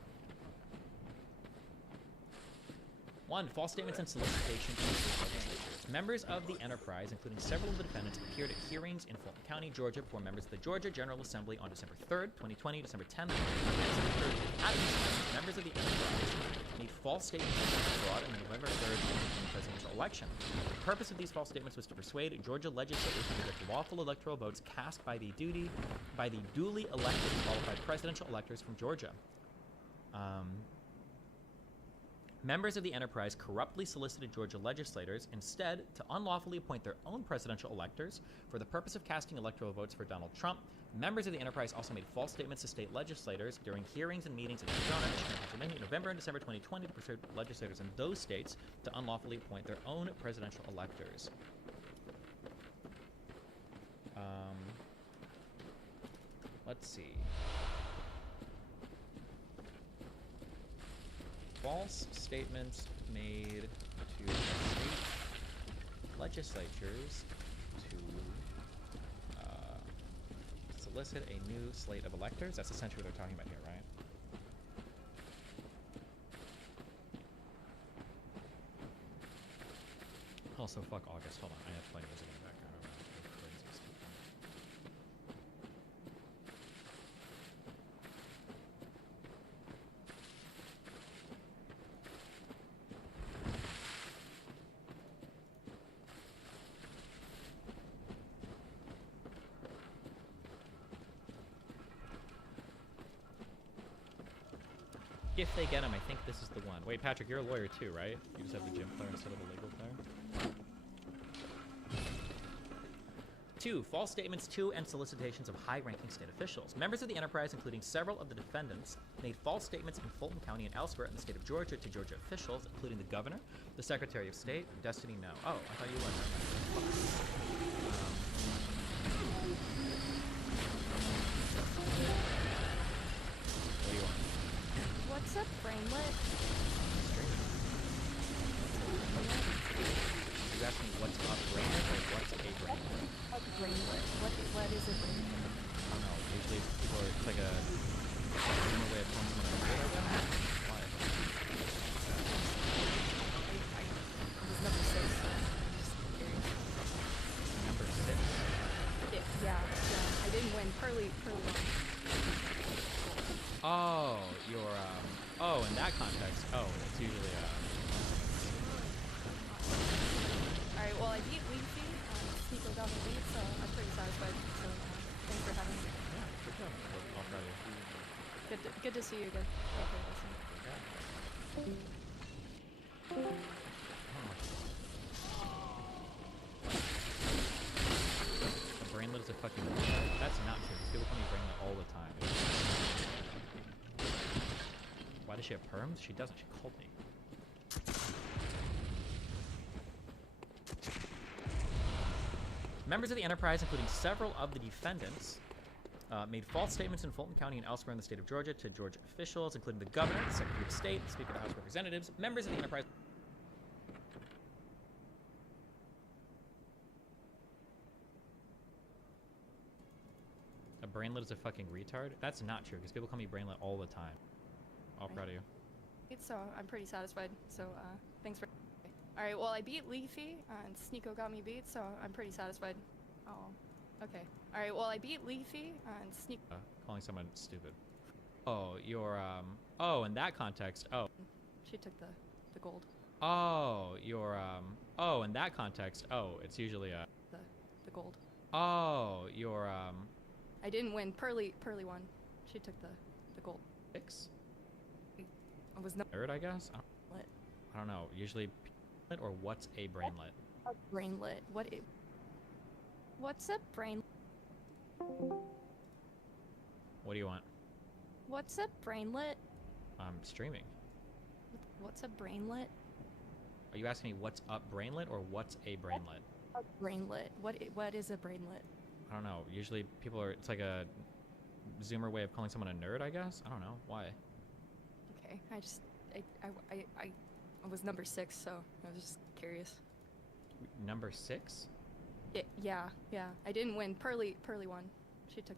1. False statements and solicitation to legislatures. Members of the enterprise, including several of the defendants, appeared at hearings in Fulton County, Georgia, before members of the Georgia General Assembly on December 3rd, 2020, December 10th, and December 3rd. At these hearings, members of the enterprise made false statements of fraud in the November 3rd, 2020 presidential election. The purpose of these false statements was to persuade Georgia legislators to reject lawful electoral votes cast by the duly elected and qualified presidential electors from Georgia. Members of the enterprise corruptly solicited Georgia legislators instead to unlawfully appoint their own presidential electors for the purpose of casting electoral votes for Donald Trump. Members of the enterprise also made false statements to state legislators during hearings and meetings in Arizona, Michigan, Pennsylvania, November and December 2020 to persuade legislators in those states to unlawfully appoint their own presidential electors. Let's see. False statements made to state legislatures to solicit a new slate of electors. That's essentially what they're talking about here, right? Also, fuck August. Hold on, I have to play this in the background. Crazy stuff. If they get him, I think this is the one. Wait, Patrick, you're a lawyer too, right? You just have the gym player instead of the legal player? 2. False statements to and solicitations of high-ranking state officials. Members of the enterprise, including several of the defendants, made false statements in Fulton County and elsewhere in the state of Georgia to Georgia officials, including the governor, the Secretary of State, Destiny No. Oh, I thought you were. What do you want? What's up, brainlet? Are you asking what's up brainlet or what's a brainlet? A brainlet. What is a brainlet? I don't know. Usually people are, it's like a human way of telling someone a word, I guess. Why? It was number 6. So I'm just curious. Number 6? Yeah. I didn't win. Pearly won. Oh, you're, oh, in that context, oh, it's usually, Alright, well, I beat Leafy. Sneako got the lead, so I'm pretty satisfied. So, thanks for having me. Yeah, good job. I'll try to. Good to see you again. Okay, listen. A brainlet is a fucking. That's not true. These people call me brainlet all the time. Why does she have perms? She doesn't. She called me. Members of the enterprise, including several of the defendants, made false statements in Fulton County and elsewhere in the state of Georgia to Georgia officials, including the governor, the Secretary of State, the Speaker of the House of Representatives, members of the enterprise. A brainlet is a fucking retard? That's not true, because people call me brainlet all the time. All proud of you. So, I'm pretty satisfied. So, thanks for. Alright, well, I beat Leafy, and Sneako got me beat, so I'm pretty satisfied. Oh, okay. Alright, well, I beat Leafy, and Sneako. Calling someone stupid. Oh, you're, oh, in that context, oh. She took the gold. Oh, you're, oh, in that context, oh, it's usually, The gold. Oh, you're, I didn't win. Pearly won. She took the gold. 6? I was not. Nerd, I guess? What? I don't know. Usually, or what's a brainlet? A brainlet. What's a brain? What do you want? What's a brainlet? I'm streaming. What's a brainlet? Are you asking me what's up brainlet or what's a brainlet? A brainlet. What is a brainlet? I don't know. Usually people are, it's like a Zoomer way of calling someone a nerd, I guess? I don't know. Why? Okay, I was number 6, so I was just curious. Number 6? Yeah. I didn't win. Pearly won. She took.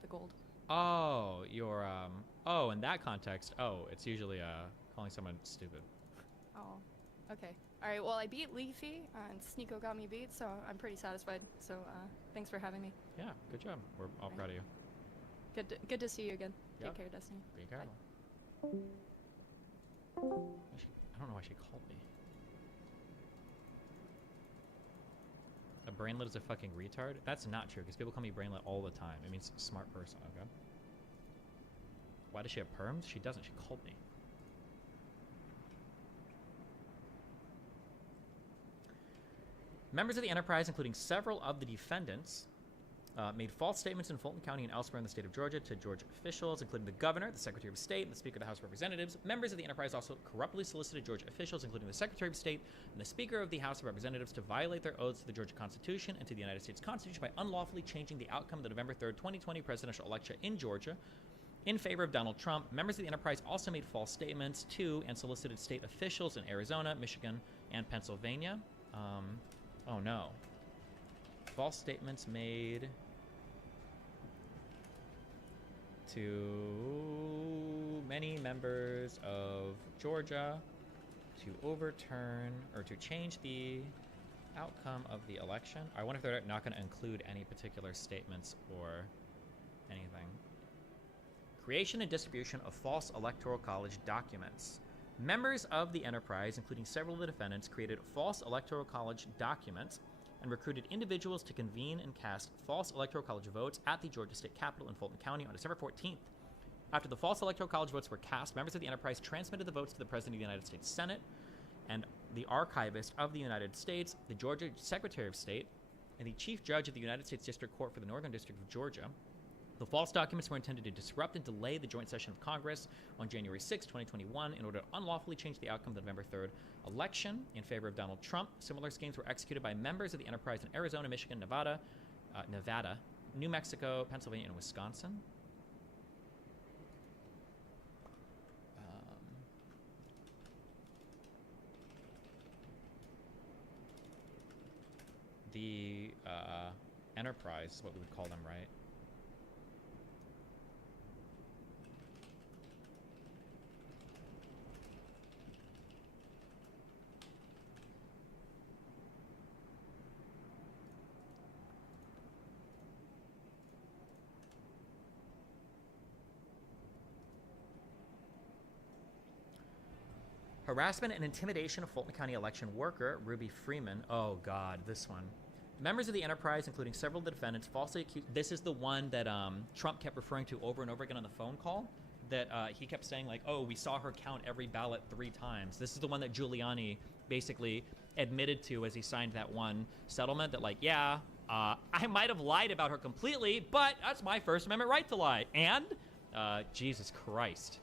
The gold. Oh, you're, oh, in that context, oh, it's usually, calling someone stupid. Oh, Okay. All right. Well, I beat Leafy, and Sneeko got me beat, so I'm pretty satisfied. So, thanks for having me. Yeah, good job. We're all proud of you. Good to see you again. Yep. Take care, Destiny. Be careful. I don't know why she called me. A brainlet is a fucking retard? That's not true, because people call me brainlet all the time. It means smart person, okay? Why does she have perms? She doesn't. She called me. Members of the Enterprise, including several of the defendants, made false statements in Fulton County and elsewhere in the state of Georgia to Georgia officials, including the governor, the Secretary of State, and the Speaker of the House of Representatives. Members of the Enterprise also corruptly solicited Georgia officials, including the Secretary of State and the Speaker of the House of Representatives, to violate their oaths to the Georgia Constitution and to the United States Constitution by unlawfully changing the outcome of the November 3rd, 2020 presidential election in Georgia in favor of Donald Trump. Members of the Enterprise also made false statements to and solicited state officials in Arizona, Michigan, and Pennsylvania. Oh no. False statements made to many members of Georgia to overturn or to change the outcome of the election. I wonder if they're not going to include any particular statements or anything. Creation and distribution of false electoral college documents. Members of the Enterprise, including several of the defendants, created false electoral college documents and recruited individuals to convene and cast false electoral college votes at the Georgia State Capitol in Fulton County on December 14th. After the false electoral college votes were cast, members of the Enterprise transmitted the votes to the President of the United States Senate and the Archivist of the United States, the Georgia Secretary of State, and the Chief Judge of the United States District Court for the Northern District of Georgia. The false documents were intended to disrupt and delay the joint session of Congress on January 6, 2021, in order to unlawfully change the outcome of the November 3rd election in favor of Donald Trump. Similar schemes were executed by members of the Enterprise in Arizona, Michigan, Nevada, New Mexico, Pennsylvania, and Wisconsin. The Enterprise is what we would call them, right? Harassment and intimidation of Fulton County election worker Ruby Freeman. Oh God, this one. Members of the Enterprise, including several of the defendants, falsely accused. This is the one that Trump kept referring to over and over again on the phone call. That he kept saying like, "Oh, we saw her count every ballot 3 times." This is the one that Giuliani basically admitted to as he signed that one settlement. That like, yeah, I might have lied about her completely, but that's my First Amendment right to lie. And Jesus Christ.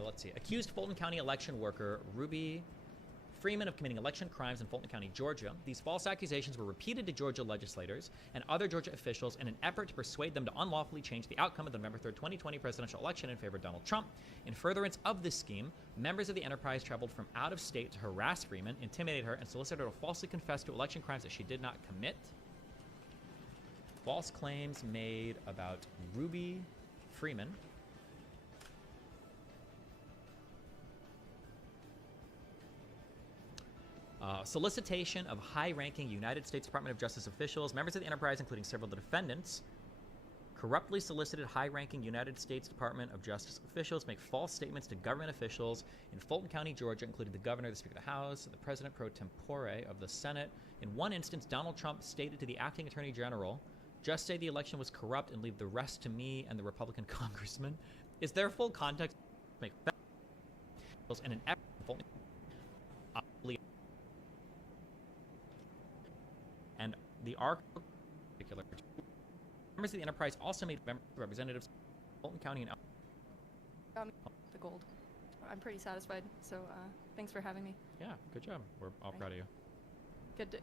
Let's see. Accused Fulton County election worker Ruby Freeman of committing election crimes in Fulton County, Georgia. These false accusations were repeated to Georgia legislators and other Georgia officials in an effort to persuade them to unlawfully change the outcome of the November 3rd, 2020 presidential election in favor of Donald Trump. In furtherance of this scheme, members of the Enterprise traveled from out of state to harass Freeman, intimidate her, and solicit her to falsely confess to election crimes that she did not commit. False claims made about Ruby Freeman. Solicitation of high-ranking United States Department of Justice officials. Members of the Enterprise, including several of the defendants, corruptly solicited high-ranking United States Department of Justice officials make false statements to government officials in Fulton County, Georgia, including the governor, the Speaker of the House, and the President pro tempore of the Senate. In one instance, Donald Trump stated to the acting Attorney General, "Just say the election was corrupt and leave the rest to me and the Republican congressman." Is there full context to make in an effort and the arc particular members of the Enterprise also made representatives of Fulton County and the gold. I'm pretty satisfied. So thanks for having me. Yeah, good job. We're all proud of you.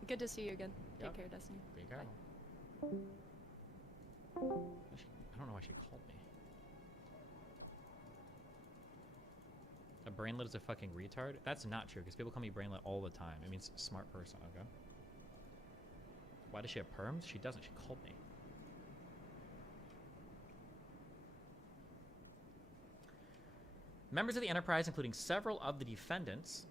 Good to see you again. Yep. Take care, Destiny. Be careful. I don't know why she called me. A brainlet is a fucking retard? That's not true, because people call me brainlet all the time. It means smart person, okay? Why does she have perms? She doesn't. She called me. Members of the enterprise, including several of the defendants,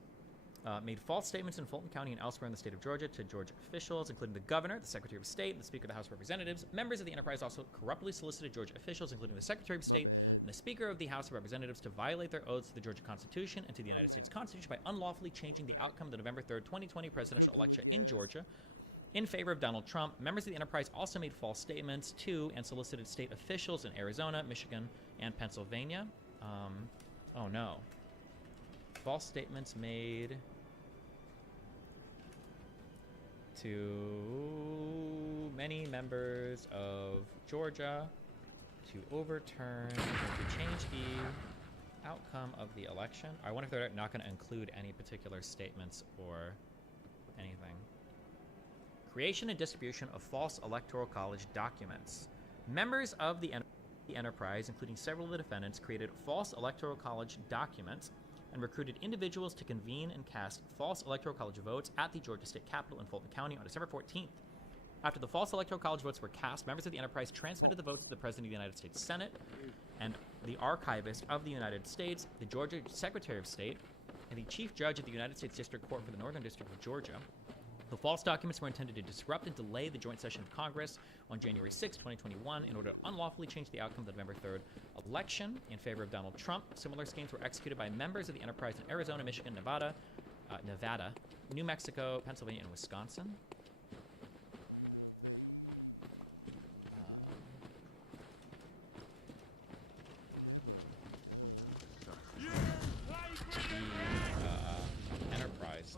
made false statements in Fulton County and elsewhere in the state of Georgia to Georgia officials, including the governor, the secretary of state, and the speaker of the House of Representatives. Members of the enterprise also corruptly solicited Georgia officials, including the secretary of state and the speaker of the House of Representatives, to violate their oaths to the Georgia Constitution and to the United States Constitution by unlawfully changing the outcome of the November 3rd, 2020 presidential election in Georgia in favor of Donald Trump. Members of the enterprise also made false statements to and solicited state officials in Arizona, Michigan, and Pennsylvania. Oh no. False statements made to many members of Georgia to overturn, to change the outcome of the election. I wonder if they're not going to include any particular statements or anything. Creation and distribution of false electoral college documents. Members of the enterprise, including several of the defendants, created false electoral college documents and recruited individuals to convene and cast false electoral college votes at the Georgia State Capitol in Fulton County on December 14th. After the false electoral college votes were cast, members of the enterprise transmitted the votes to the President of the United States Senate and the Archivist of the United States, the Georgia Secretary of State, and the Chief Judge of the United States District Court for the Northern District of Georgia. The false documents were intended to disrupt and delay the joint session of Congress on January 6, 2021, in order to unlawfully change the outcome of the November 3rd election in favor of Donald Trump. Similar schemes were executed by members of the enterprise in Arizona, Michigan, Nevada, New Mexico, Pennsylvania, and Wisconsin. Enterprise.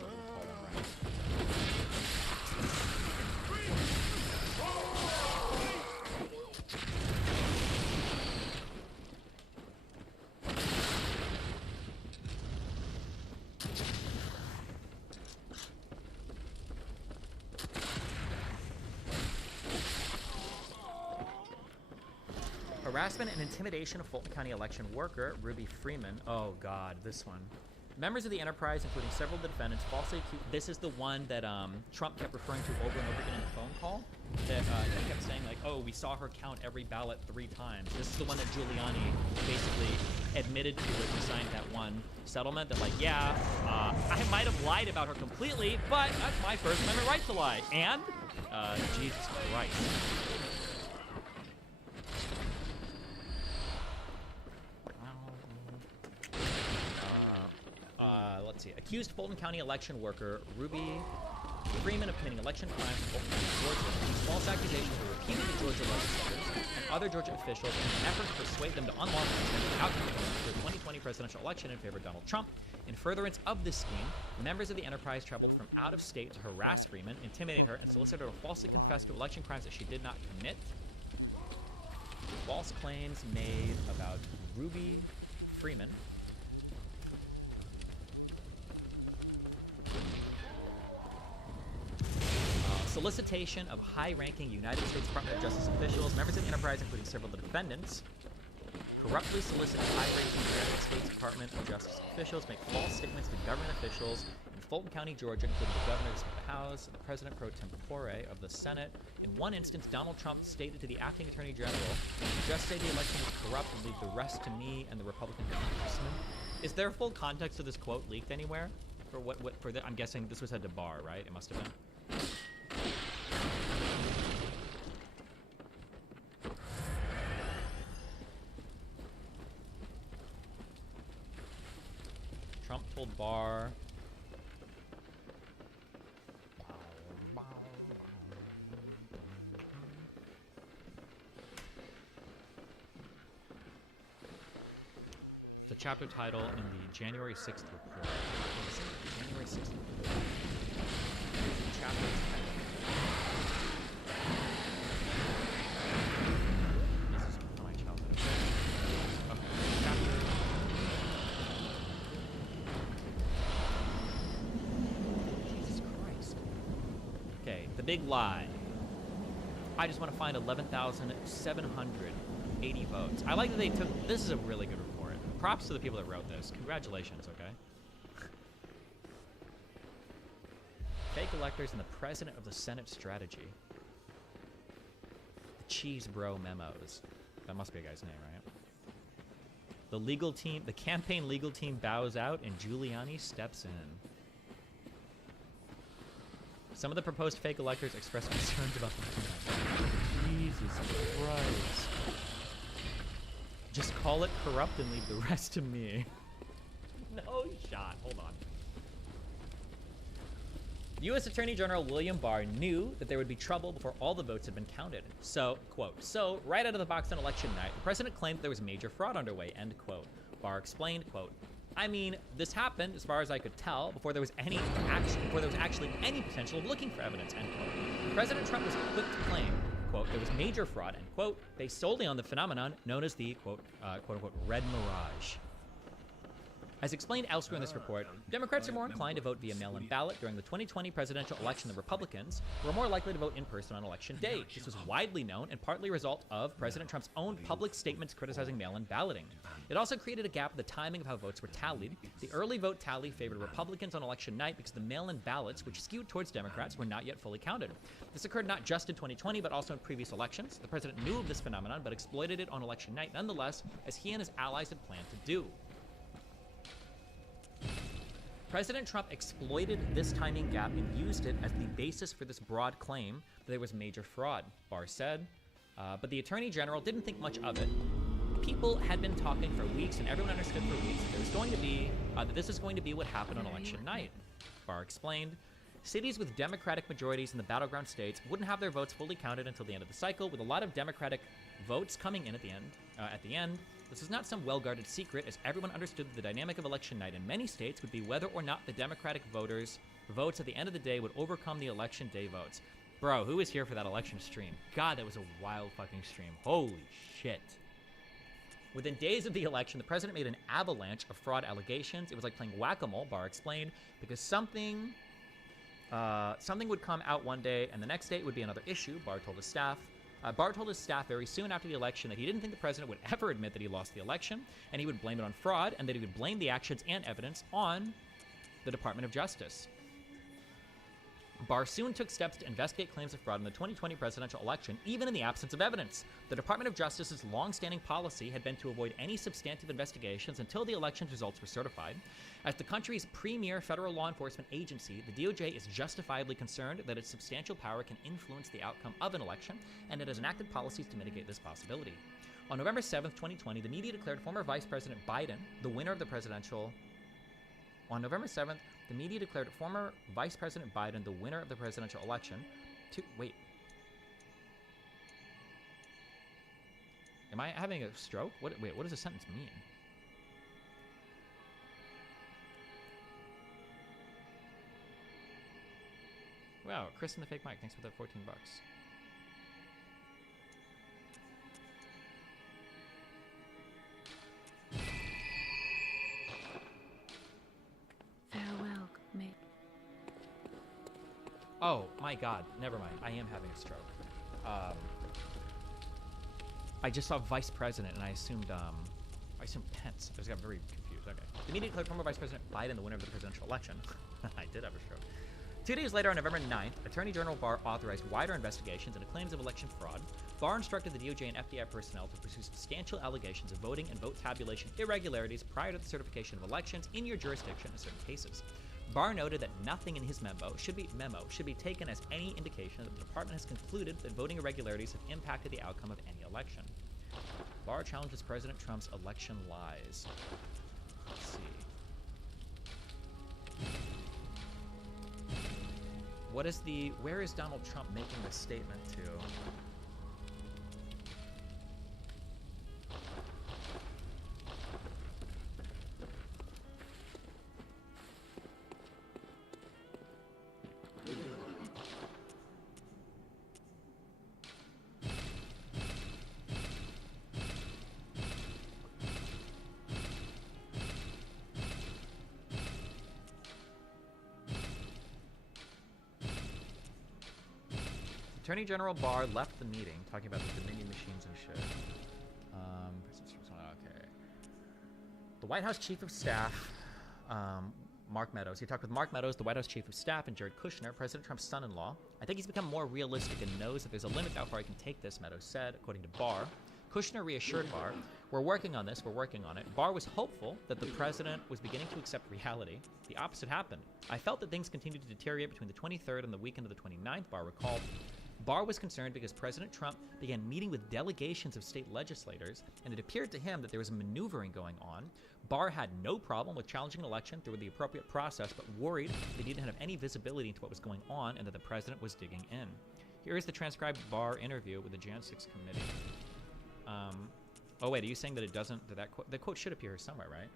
Harassment and intimidation of Fulton County election worker Ruby Freeman. Oh God, this one. Members of the enterprise, including several of the defendants, falsely accused. This is the one that Trump kept referring to over and over again in the phone call. That he kept saying like, "Oh, we saw her count every ballot 3 times." This is the one that Giuliani basically admitted to when he signed that one settlement. That like, yeah, I might have lied about her completely, but that's my First Amendment right to lie. And Jesus Christ. Let's see. Accused Fulton County election worker Ruby Freeman of committing election crimes in Fulton County, Georgia. These false accusations were repeated to Georgia legislators and other Georgia officials in an effort to persuade them to unlawfully change the outcome of the 2020 presidential election in favor of Donald Trump. In furtherance of this scheme, members of the enterprise traveled from out of state to harass Freeman, intimidate her, and solicit her to falsely confess to election crimes that she did not commit. False claims made about Ruby Freeman. Solicitation of high-ranking United States Department of Justice officials, members of the enterprise, including several of the defendants, corruptly solicited high-ranking United States Department of Justice officials, make false statements to government officials in Fulton County, Georgia, including the governor, the Speaker of the House, and the President pro tempore of the Senate. In one instance, Donald Trump stated to the acting Attorney General, "Just say the election was corrupt and leave the rest to me and the Republican congressman." Is there full context of this quote leaked anywhere? For I'm guessing this was said to Barr, right? It must have been. Trump told Barr. The chapter title in the January 6th report. January 6th report. Chapter title. This is from my childhood. Okay. Chapter. Jesus Christ. Okay, the big lie. I just want to find 11,780 votes. I like that they took. This is a really good report. Props to the people that wrote this. Congratulations, okay? Fake electors and the president of the Senate strategy. The Cheese Bro memos. That must be a guy's name, right? The campaign legal team bows out and Giuliani steps in. Some of the proposed fake electors expressed concerns about the Jesus Christ. Just call it corrupt and leave the rest to me. No shot. Hold on. U.S. Attorney General William Barr knew that there would be trouble before all the votes had been counted. So, quote, so right out of the box on election night, the president claimed that there was major fraud underway, end quote. Barr explained, quote, I mean, this happened, as far as I could tell, before there was actually any potential of looking for evidence, end quote. President Trump was quick to claim, quote, there was major fraud, end quote, based solely on the phenomenon known as the, quote, quote-unquote, red mirage. As explained elsewhere in this report, Democrats are more inclined to vote via mail-in ballot during the 2020 presidential election than Republicans, who are more likely to vote in person on election day. This was widely known and partly a result of President Trump's own public statements criticizing mail-in balloting. It also created a gap in the timing of how votes were tallied. The early vote tally favored Republicans on election night because the mail-in ballots, which skewed towards Democrats, were not yet fully counted. This occurred not just in 2020, but also in previous elections. The president knew of this phenomenon, but exploited it on election night nonetheless, as he and his allies had planned to do. President Trump exploited this timing gap and used it as the basis for this broad claim that there was major fraud, Barr said. But the Attorney General didn't think much of it. People had been talking for weeks, and everyone understood for weeks that there was going to be that this is going to be what happened on election night. Barr explained, cities with Democratic majorities in the battleground states wouldn't have their votes fully counted until the end of the cycle, with a lot of Democratic votes coming in at the end. This is not some well-guarded secret, as everyone understood that the dynamic of election night in many states would be whether or not the Democratic voters' votes at the end of the day would overcome the election day votes. Bro, who was here for that election stream? God, that was a wild fucking stream. Holy shit. Within days of the election, the president made an avalanche of fraud allegations. It was like playing whack-a-mole, Barr explained, because something would come out one day, and the next day it would be another issue, Barr told his staff. Barr told his staff very soon after the election that he didn't think the president would ever admit that he lost the election, and he would blame it on fraud, and that he would blame the actions and evidence on the Department of Justice. Barr soon took steps to investigate claims of fraud in the 2020 presidential election, even in the absence of evidence. The Department of Justice's long-standing policy had been to avoid any substantive investigations until the election's results were certified. As the country's premier federal law enforcement agency, the DOJ is justifiably concerned that its substantial power can influence the outcome of an election, and it has enacted policies to mitigate this possibility. On November 7th, 2020, the media declared former Vice President Biden the winner of the presidential... On November 7th, the media declared former Vice President Biden the winner of the presidential election. Wait. Am I having a stroke? What does this sentence mean? Wow, Chris and the fake mic, thanks for that 14 bucks. Farewell, mate. Oh my god, never mind. I am having a stroke. I just saw Vice President and I assumed Pence. I just got very confused. Okay. The media declared former Vice President Biden the winner of the presidential election. I did have a stroke. 2 days later, on November 9th, Attorney General Barr authorized wider investigations into claims of election fraud. Barr instructed the DOJ and FBI personnel to pursue substantial allegations of voting and vote tabulation irregularities prior to the certification of elections in your jurisdiction in certain cases. Barr noted that nothing in his memo should be taken as any indication that the department has concluded that voting irregularities have impacted the outcome of any election. Barr challenges President Trump's election lies. Let's see. Where is Donald Trump making this statement to? Attorney General Barr left the meeting talking about the Dominion machines and shit. Okay. The White House Chief of Staff, Mark Meadows. He talked with Mark Meadows, the White House Chief of Staff, and Jared Kushner, President Trump's son-in-law. I think he's become more realistic and knows that there's a limit to how far he can take this, Meadows said, according to Barr. Kushner reassured Barr, "We're working on this, we're working on it." Barr was hopeful that the president was beginning to accept reality. The opposite happened. "I felt that things continued to deteriorate between the 23rd and the weekend of the 29th, Barr recalled. Barr was concerned because President Trump began meeting with delegations of state legislators, and it appeared to him that there was maneuvering going on. Barr had no problem with challenging an election through the appropriate process, but worried that he didn't have any visibility into what was going on and that the president was digging in." Here is the transcribed Barr interview with the Jan 6 committee. Oh wait, are you saying that it doesn't, that quote, the quote should appear here somewhere, right?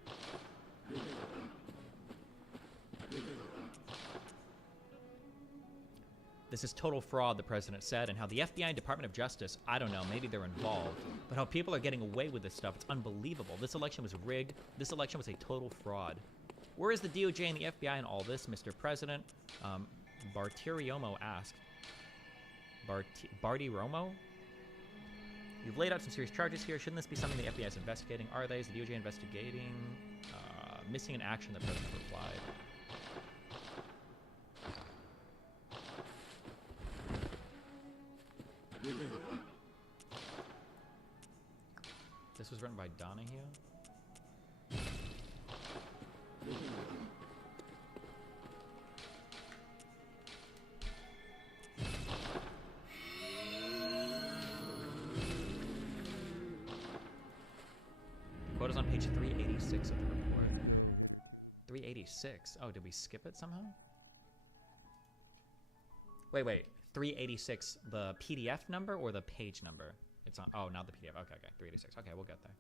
"This is total fraud," the president said, "and how the FBI and Department of Justice, I don't know, maybe they're involved, but how people are getting away with this stuff, it's unbelievable. This election was rigged. This election was a total fraud. Where is the DOJ and the FBI in all this, Mr. President?" Bartiromo asked. Bartiromo? "You've laid out some serious charges here. Shouldn't this be something the FBI is investigating? Are they? Is the DOJ investigating? Missing in action," the president replied. This was written by Donahue. The quote is on page 386 of the report. 386? Oh, did we skip it somehow? Wait. 386, the PDF number or the page number? It's on, oh, not the PDF. Okay, 386. Okay, we'll get there.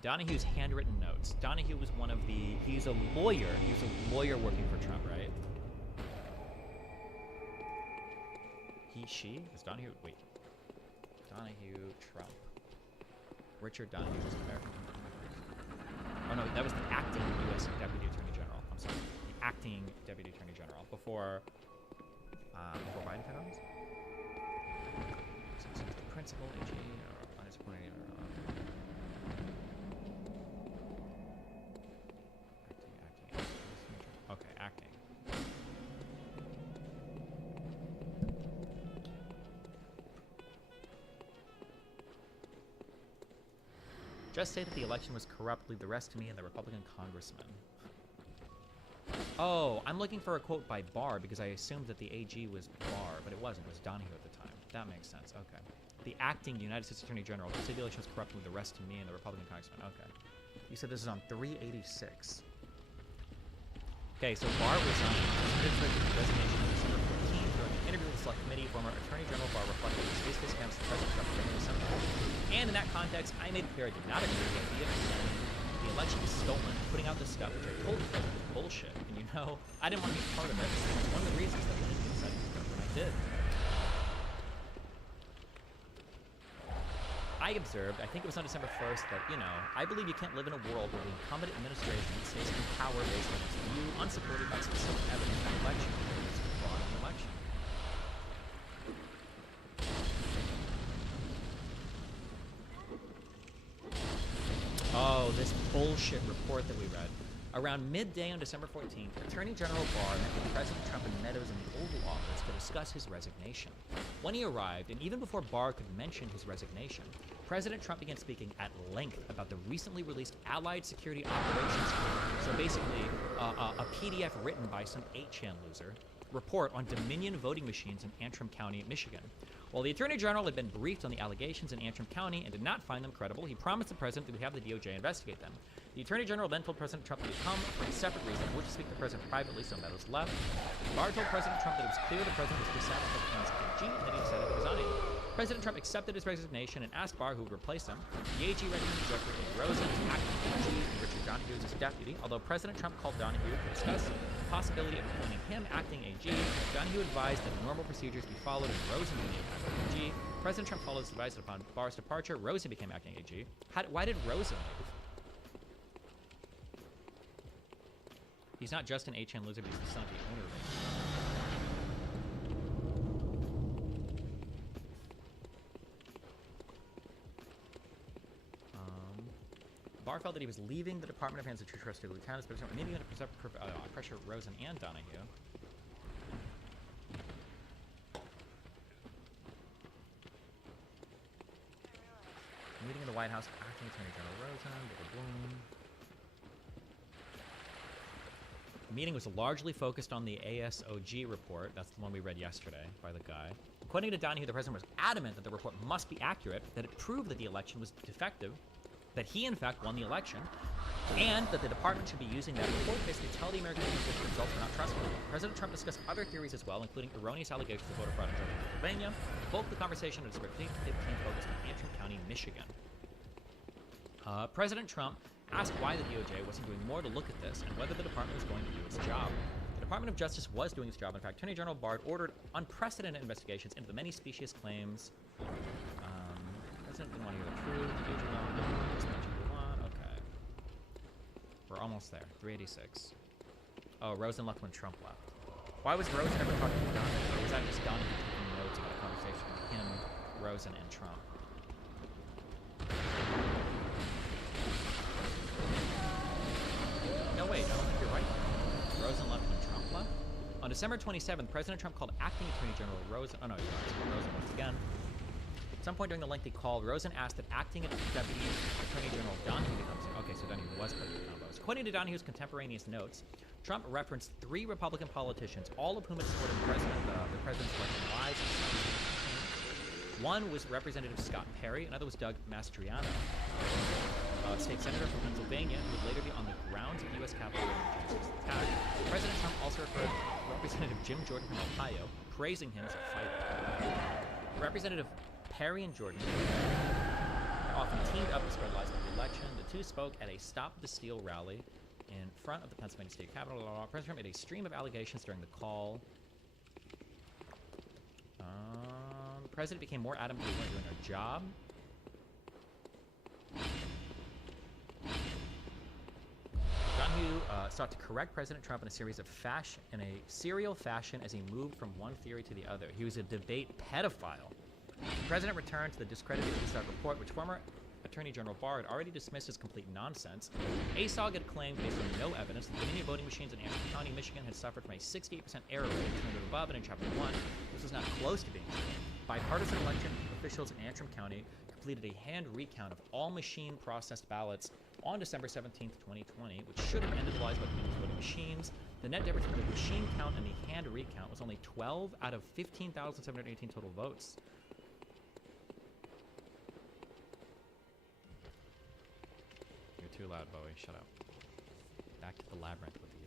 Donahue's handwritten notes. Donahue was one of the, he's a lawyer. He was a lawyer working for Trump, right? She? Is Donahue? Wait. Donahue, Trump. Richard Donahue was American. Oh no, that was the acting U.S. Deputy Attorney General. I'm sorry. The acting Deputy Attorney General before Biden took office? So it's the principal AG or undisciplinary acting. Okay, acting. Just say that the election was corrupt, leave the rest to me and the Republican congressman. Oh, I'm looking for a quote by Barr because I assumed that the AG was Barr, but it wasn't. It was Donahue at the time. That makes sense. Okay. The acting United States Attorney General said the election was corrupt, leave the rest to me and the Republican congressman. Okay. You said this is on 386. Okay, so Barr resigned. His resignation on December 14th during an interview with the Select Committee. Former Attorney General Barr reflected his face-to-face against the President Trump during December. And in that context, I made it clear I did not agree with the idea of saying the election was stolen, putting out this stuff, which I told the President was bullshit. And you know, I didn't want to be part of it. It's one of the reasons that I didn't decide to go, and I did. I observed, I think it was on December 1st, that, you know, I believe you can't live in a world where the incumbent administration stays in power based on its view, unsupported by specific evidence of election. It's fraud in the election. Oh, this bullshit report that we read. Around midday on December 14th, Attorney General Barr met with President Trump and Meadows in the Oval Office to discuss his resignation. When he arrived, and even before Barr could mention his resignation, President Trump began speaking at length about the recently released Allied Security Operations, so basically a PDF written by some 8chan loser, report on Dominion voting machines in Antrim County, Michigan. While the Attorney General had been briefed on the allegations in Antrim County and did not find them credible, he promised the President that he would have the DOJ investigate them. The Attorney General then told President Trump that he would come for a separate reason, which to speak to the President privately, so Meadows left. Barr told President Trump that it was clear the President was dissatisfied with his AG and that he decided to resign. President Trump accepted his resignation and asked Barr who would replace him. The AG recommended Jeffrey A. Rosen to acting AG and Richard Donahue as his deputy, although President Trump called Donahue to discuss the possibility of appointing him acting AG. Donahue advised that normal procedures be followed and Rosen became acting AG. President Trump followed his advice upon Barr's departure. Rosen became acting AG. Why did Rosen leave? He's not just an 8chan loser, but he's the son of the owner of it. Barr felt that he was leaving the Department of Hands of True Trust to lieutenants, but maybe going to pressure Rosen and Donahue. Meeting in the White House, acting Attorney General Rosen, boom. The meeting was largely focused on the ASOG report. That's the one we read yesterday by the guy. According to Donahue, the president was adamant that the report must be accurate, that it proved that the election was defective, that he, in fact, won the election, and that the department should be using that report to basically tell the American people that the results are not trustworthy. President Trump discussed other theories as well, including erroneous allegations of voter fraud in Georgia and Pennsylvania. Both the conversation on December 15th focused on Antrim County, Michigan. President Trump asked why the DOJ wasn't doing more to look at this and whether the department was going to do its job. The Department of Justice was doing its job. In fact, Attorney General Barr ordered unprecedented investigations into the many specious claims. President didn't want to hear the truth. The DOJ okay. We're almost there. 386. Oh, Rosen left when Trump left. Why was Rosen ever talking to Donahue? Or was that just Donahue taking notes about a conversation with him, Rosen, and Trump? No, wait, I don't think you're right. Rosen left when Trump left? On December 27th, President Trump called acting Attorney General Rosen. Oh, no, you're right. Rosen once again. At some point during the lengthy call, Rosen asked that acting Deputy Attorney General Donahue becomes. Okay, so Donahue was part of the combos. According to Donahue's contemporaneous notes, Trump referenced 3 Republican politicians, all of whom had supported the president's election lies. One was Representative Scott Perry, another was Doug Mastriano, state senator from Pennsylvania, who would later be on the grounds of the U.S. Capitol during the June 6th attack. President Trump also referred to Representative Jim Jordan from Ohio, praising him as a fighter. Representative Perry and Jordan often teamed up to spread lies about the election. The two spoke at a Stop the Steal rally in front of the Pennsylvania State Capitol. President Trump made a stream of allegations during the call. The president became more adamant that we weren't doing our job. Donahue sought to correct President Trump in a serial fashion as he moved from one theory to the other. He was a debate pedophile. The president returned to the discredited ASOG report, which former Attorney General Barr had already dismissed as complete nonsense. ASOG had claimed, based on no evidence, that Dominion voting machines in Antrim County, Michigan had suffered from a 68% error rate, noted above, and in Chapter 1, this was not close to being true. Bipartisan election officials in Antrim County completed a hand recount of all machine-processed ballots on December 17th, 2020, which should have ended the lies about Dominion voting machines. The net difference between the machine count and the hand recount was only 12 out of 15,718 total votes. You're too loud, Bowie. Shut up. Back to the labyrinth with you.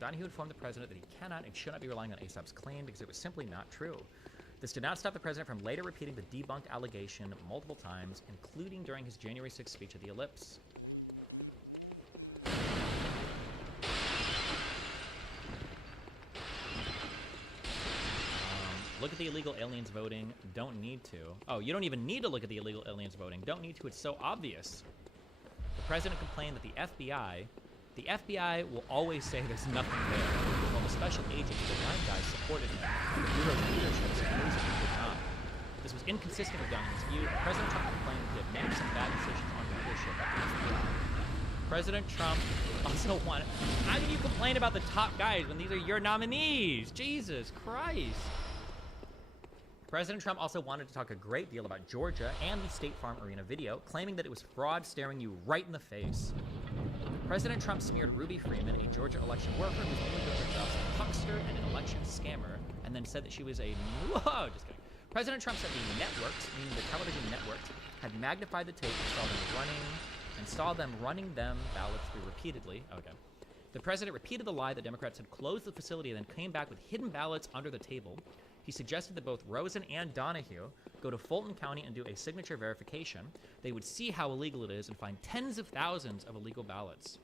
Donahue informed the president that he cannot and should not be relying on ASAP's claim because it was simply not true. This did not stop the president from later repeating the debunked allegation multiple times, including during his January 6th speech at the Ellipse. Look at the illegal aliens voting. Don't need to. Oh, you don't even need to look at the illegal aliens voting. Don't need to. It's so obvious. The president complained that the FBI will always say there's nothing there, while the special agent, the blind guy, supported him. The Bureau's leadership supposedly did not. This was inconsistent with Donahue's view. President Trump complained that he had made some bad decisions on leadership at the FBI. President Trump also wanted. How can you complain about the top guys when these are your nominees? Jesus Christ. President Trump also wanted to talk a great deal about Georgia and the State Farm Arena video, claiming that it was fraud staring you right in the face. President Trump smeared Ruby Freeman, a Georgia election worker who's only doing her job as a huckster and an election scammer, and then said that she was a... Whoa, just kidding. President Trump said the networks, meaning the television networks, had magnified the tape and saw them running ballots through repeatedly. Okay. The president repeated the lie that Democrats had closed the facility and then came back with hidden ballots under the table. He suggested that both Rosen and Donahue go to Fulton County and do a signature verification. They would see how illegal it is and find tens of thousands of illegal ballots.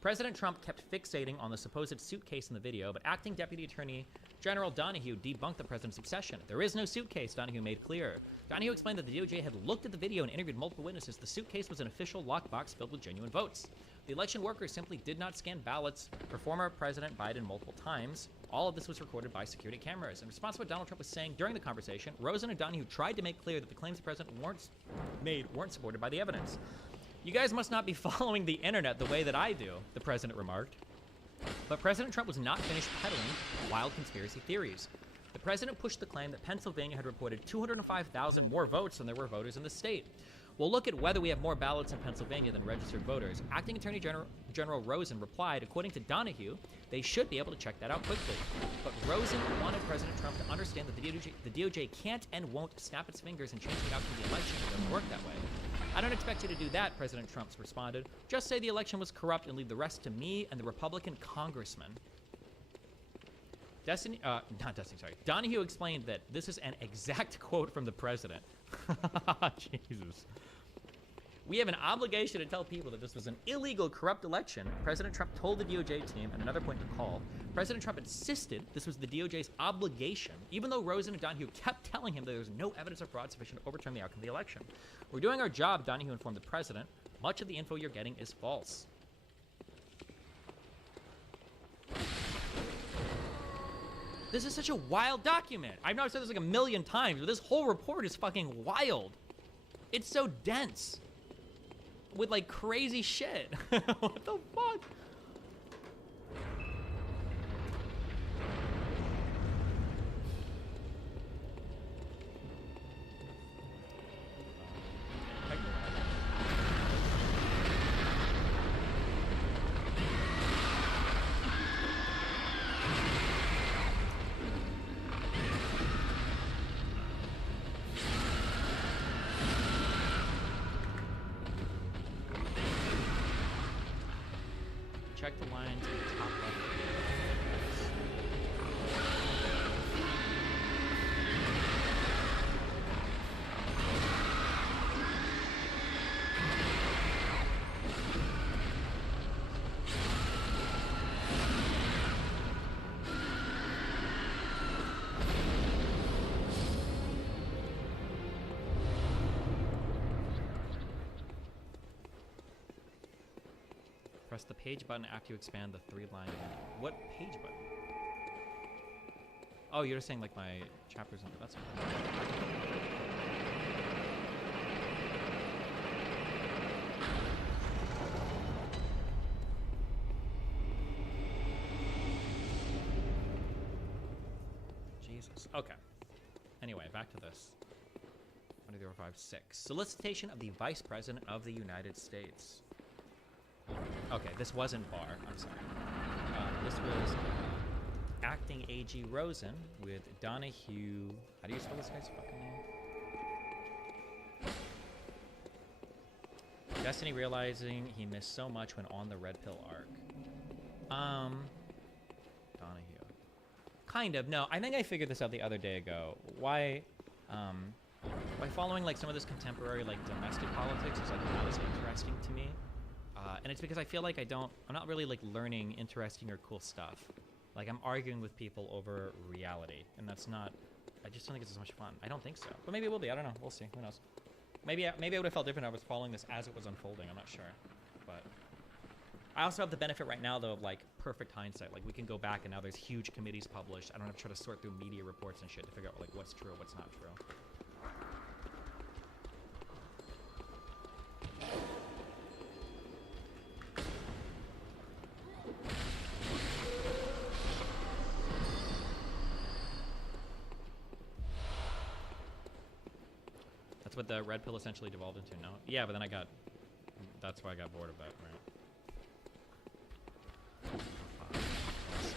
President Trump kept fixating on the supposed suitcase in the video, but acting Deputy Attorney General Donahue debunked the president's obsession. There is no suitcase, Donahue made clear. Donahue explained that the DOJ had looked at the video and interviewed multiple witnesses. The suitcase was an official lockbox filled with genuine votes. The election workers simply did not scan ballots for former President Biden multiple times. All of this was recorded by security cameras. In response to what Donald Trump was saying during the conversation, Rosen and Donahue tried to make clear that the claims the president weren't supported by the evidence. You guys must not be following the internet the way that I do, the president remarked. But President Trump was not finished peddling wild conspiracy theories. The president pushed the claim that Pennsylvania had reported 205,000 more votes than there were voters in the state. We'll look at whether we have more ballots in Pennsylvania than registered voters. Acting Attorney General Rosen replied, according to Donahue, they should be able to check that out quickly. But Rosen wanted President Trump to understand that the DOJ can't and won't snap its fingers and change the outcome of the election. It doesn't work that way. I don't expect you to do that, President Trump responded. Just say the election was corrupt and leave the rest to me and the Republican congressman. Donahue explained that this is an exact quote from the president. Jesus. We have an obligation to tell people that this was an illegal, corrupt election. President Trump told the DOJ team at another point in the call. President Trump insisted this was the DOJ's obligation, even though Rosen and Donahue kept telling him that there was no evidence of fraud sufficient to overturn the outcome of the election. We're doing our job, Donahue informed the president. Much of the info you're getting is false. This is such a wild document. I've now said this like a million times, but this whole report is fucking wild. It's so dense. With like crazy shit. What the fuck? Check the line to the top left. Press the page button after you expand the 3-line. What page button? Oh, you're just saying like my chapters and that's okay. Jesus. Okay. Anyway, back to this. 105.6. Solicitation of the Vice President of the United States. Okay, this wasn't Barr. I'm sorry. This was acting AG Rosen with Donahue. How do you spell this guy's fucking name? Destiny realizing he missed so much when on the Red Pill arc. Donahue. Kind of. No, I think I figured this out the other day ago. Why following like some of this contemporary like domestic politics is like not as interesting to me. And it's because I feel like I'm not really like learning interesting or cool stuff. Like I'm arguing with people over reality, and that's not, I just don't think it's as much fun. I don't think so, but maybe it will be. I don't know. We'll see. Who knows? Maybe I would have felt different if I was following this as it was unfolding. I'm not sure, but I also have the benefit right now though of like perfect hindsight. Like we can go back and now there's huge committees published. I don't have to try to sort through media reports and shit to figure out like what's true, what's not true. That's what the Red Pill essentially devolved into, no? Yeah, but then that's why I got bored of that, right?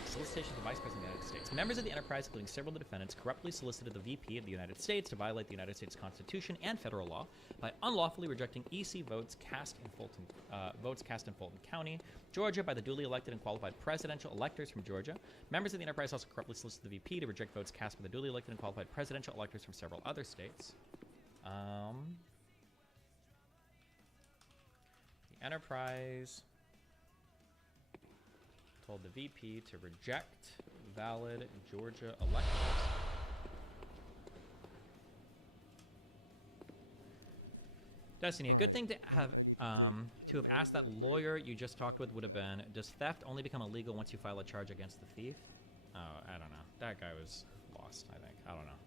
Solicitation of the Vice President of the United States. Members of the enterprise, including several of the defendants, corruptly solicited the VP of the United States to violate the United States Constitution and federal law by unlawfully rejecting EC votes cast in Fulton County, Georgia, by the duly elected and qualified presidential electors from Georgia. Members of the enterprise also corruptly solicited the VP to reject votes cast by the duly elected and qualified presidential electors from several other states. The enterprise told the VP to reject valid Georgia electors. Destiny, a good thing to have asked that lawyer you just talked with would have been, does theft only become illegal once you file a charge against the thief? Oh, I don't know. That guy was lost, I think. I don't know.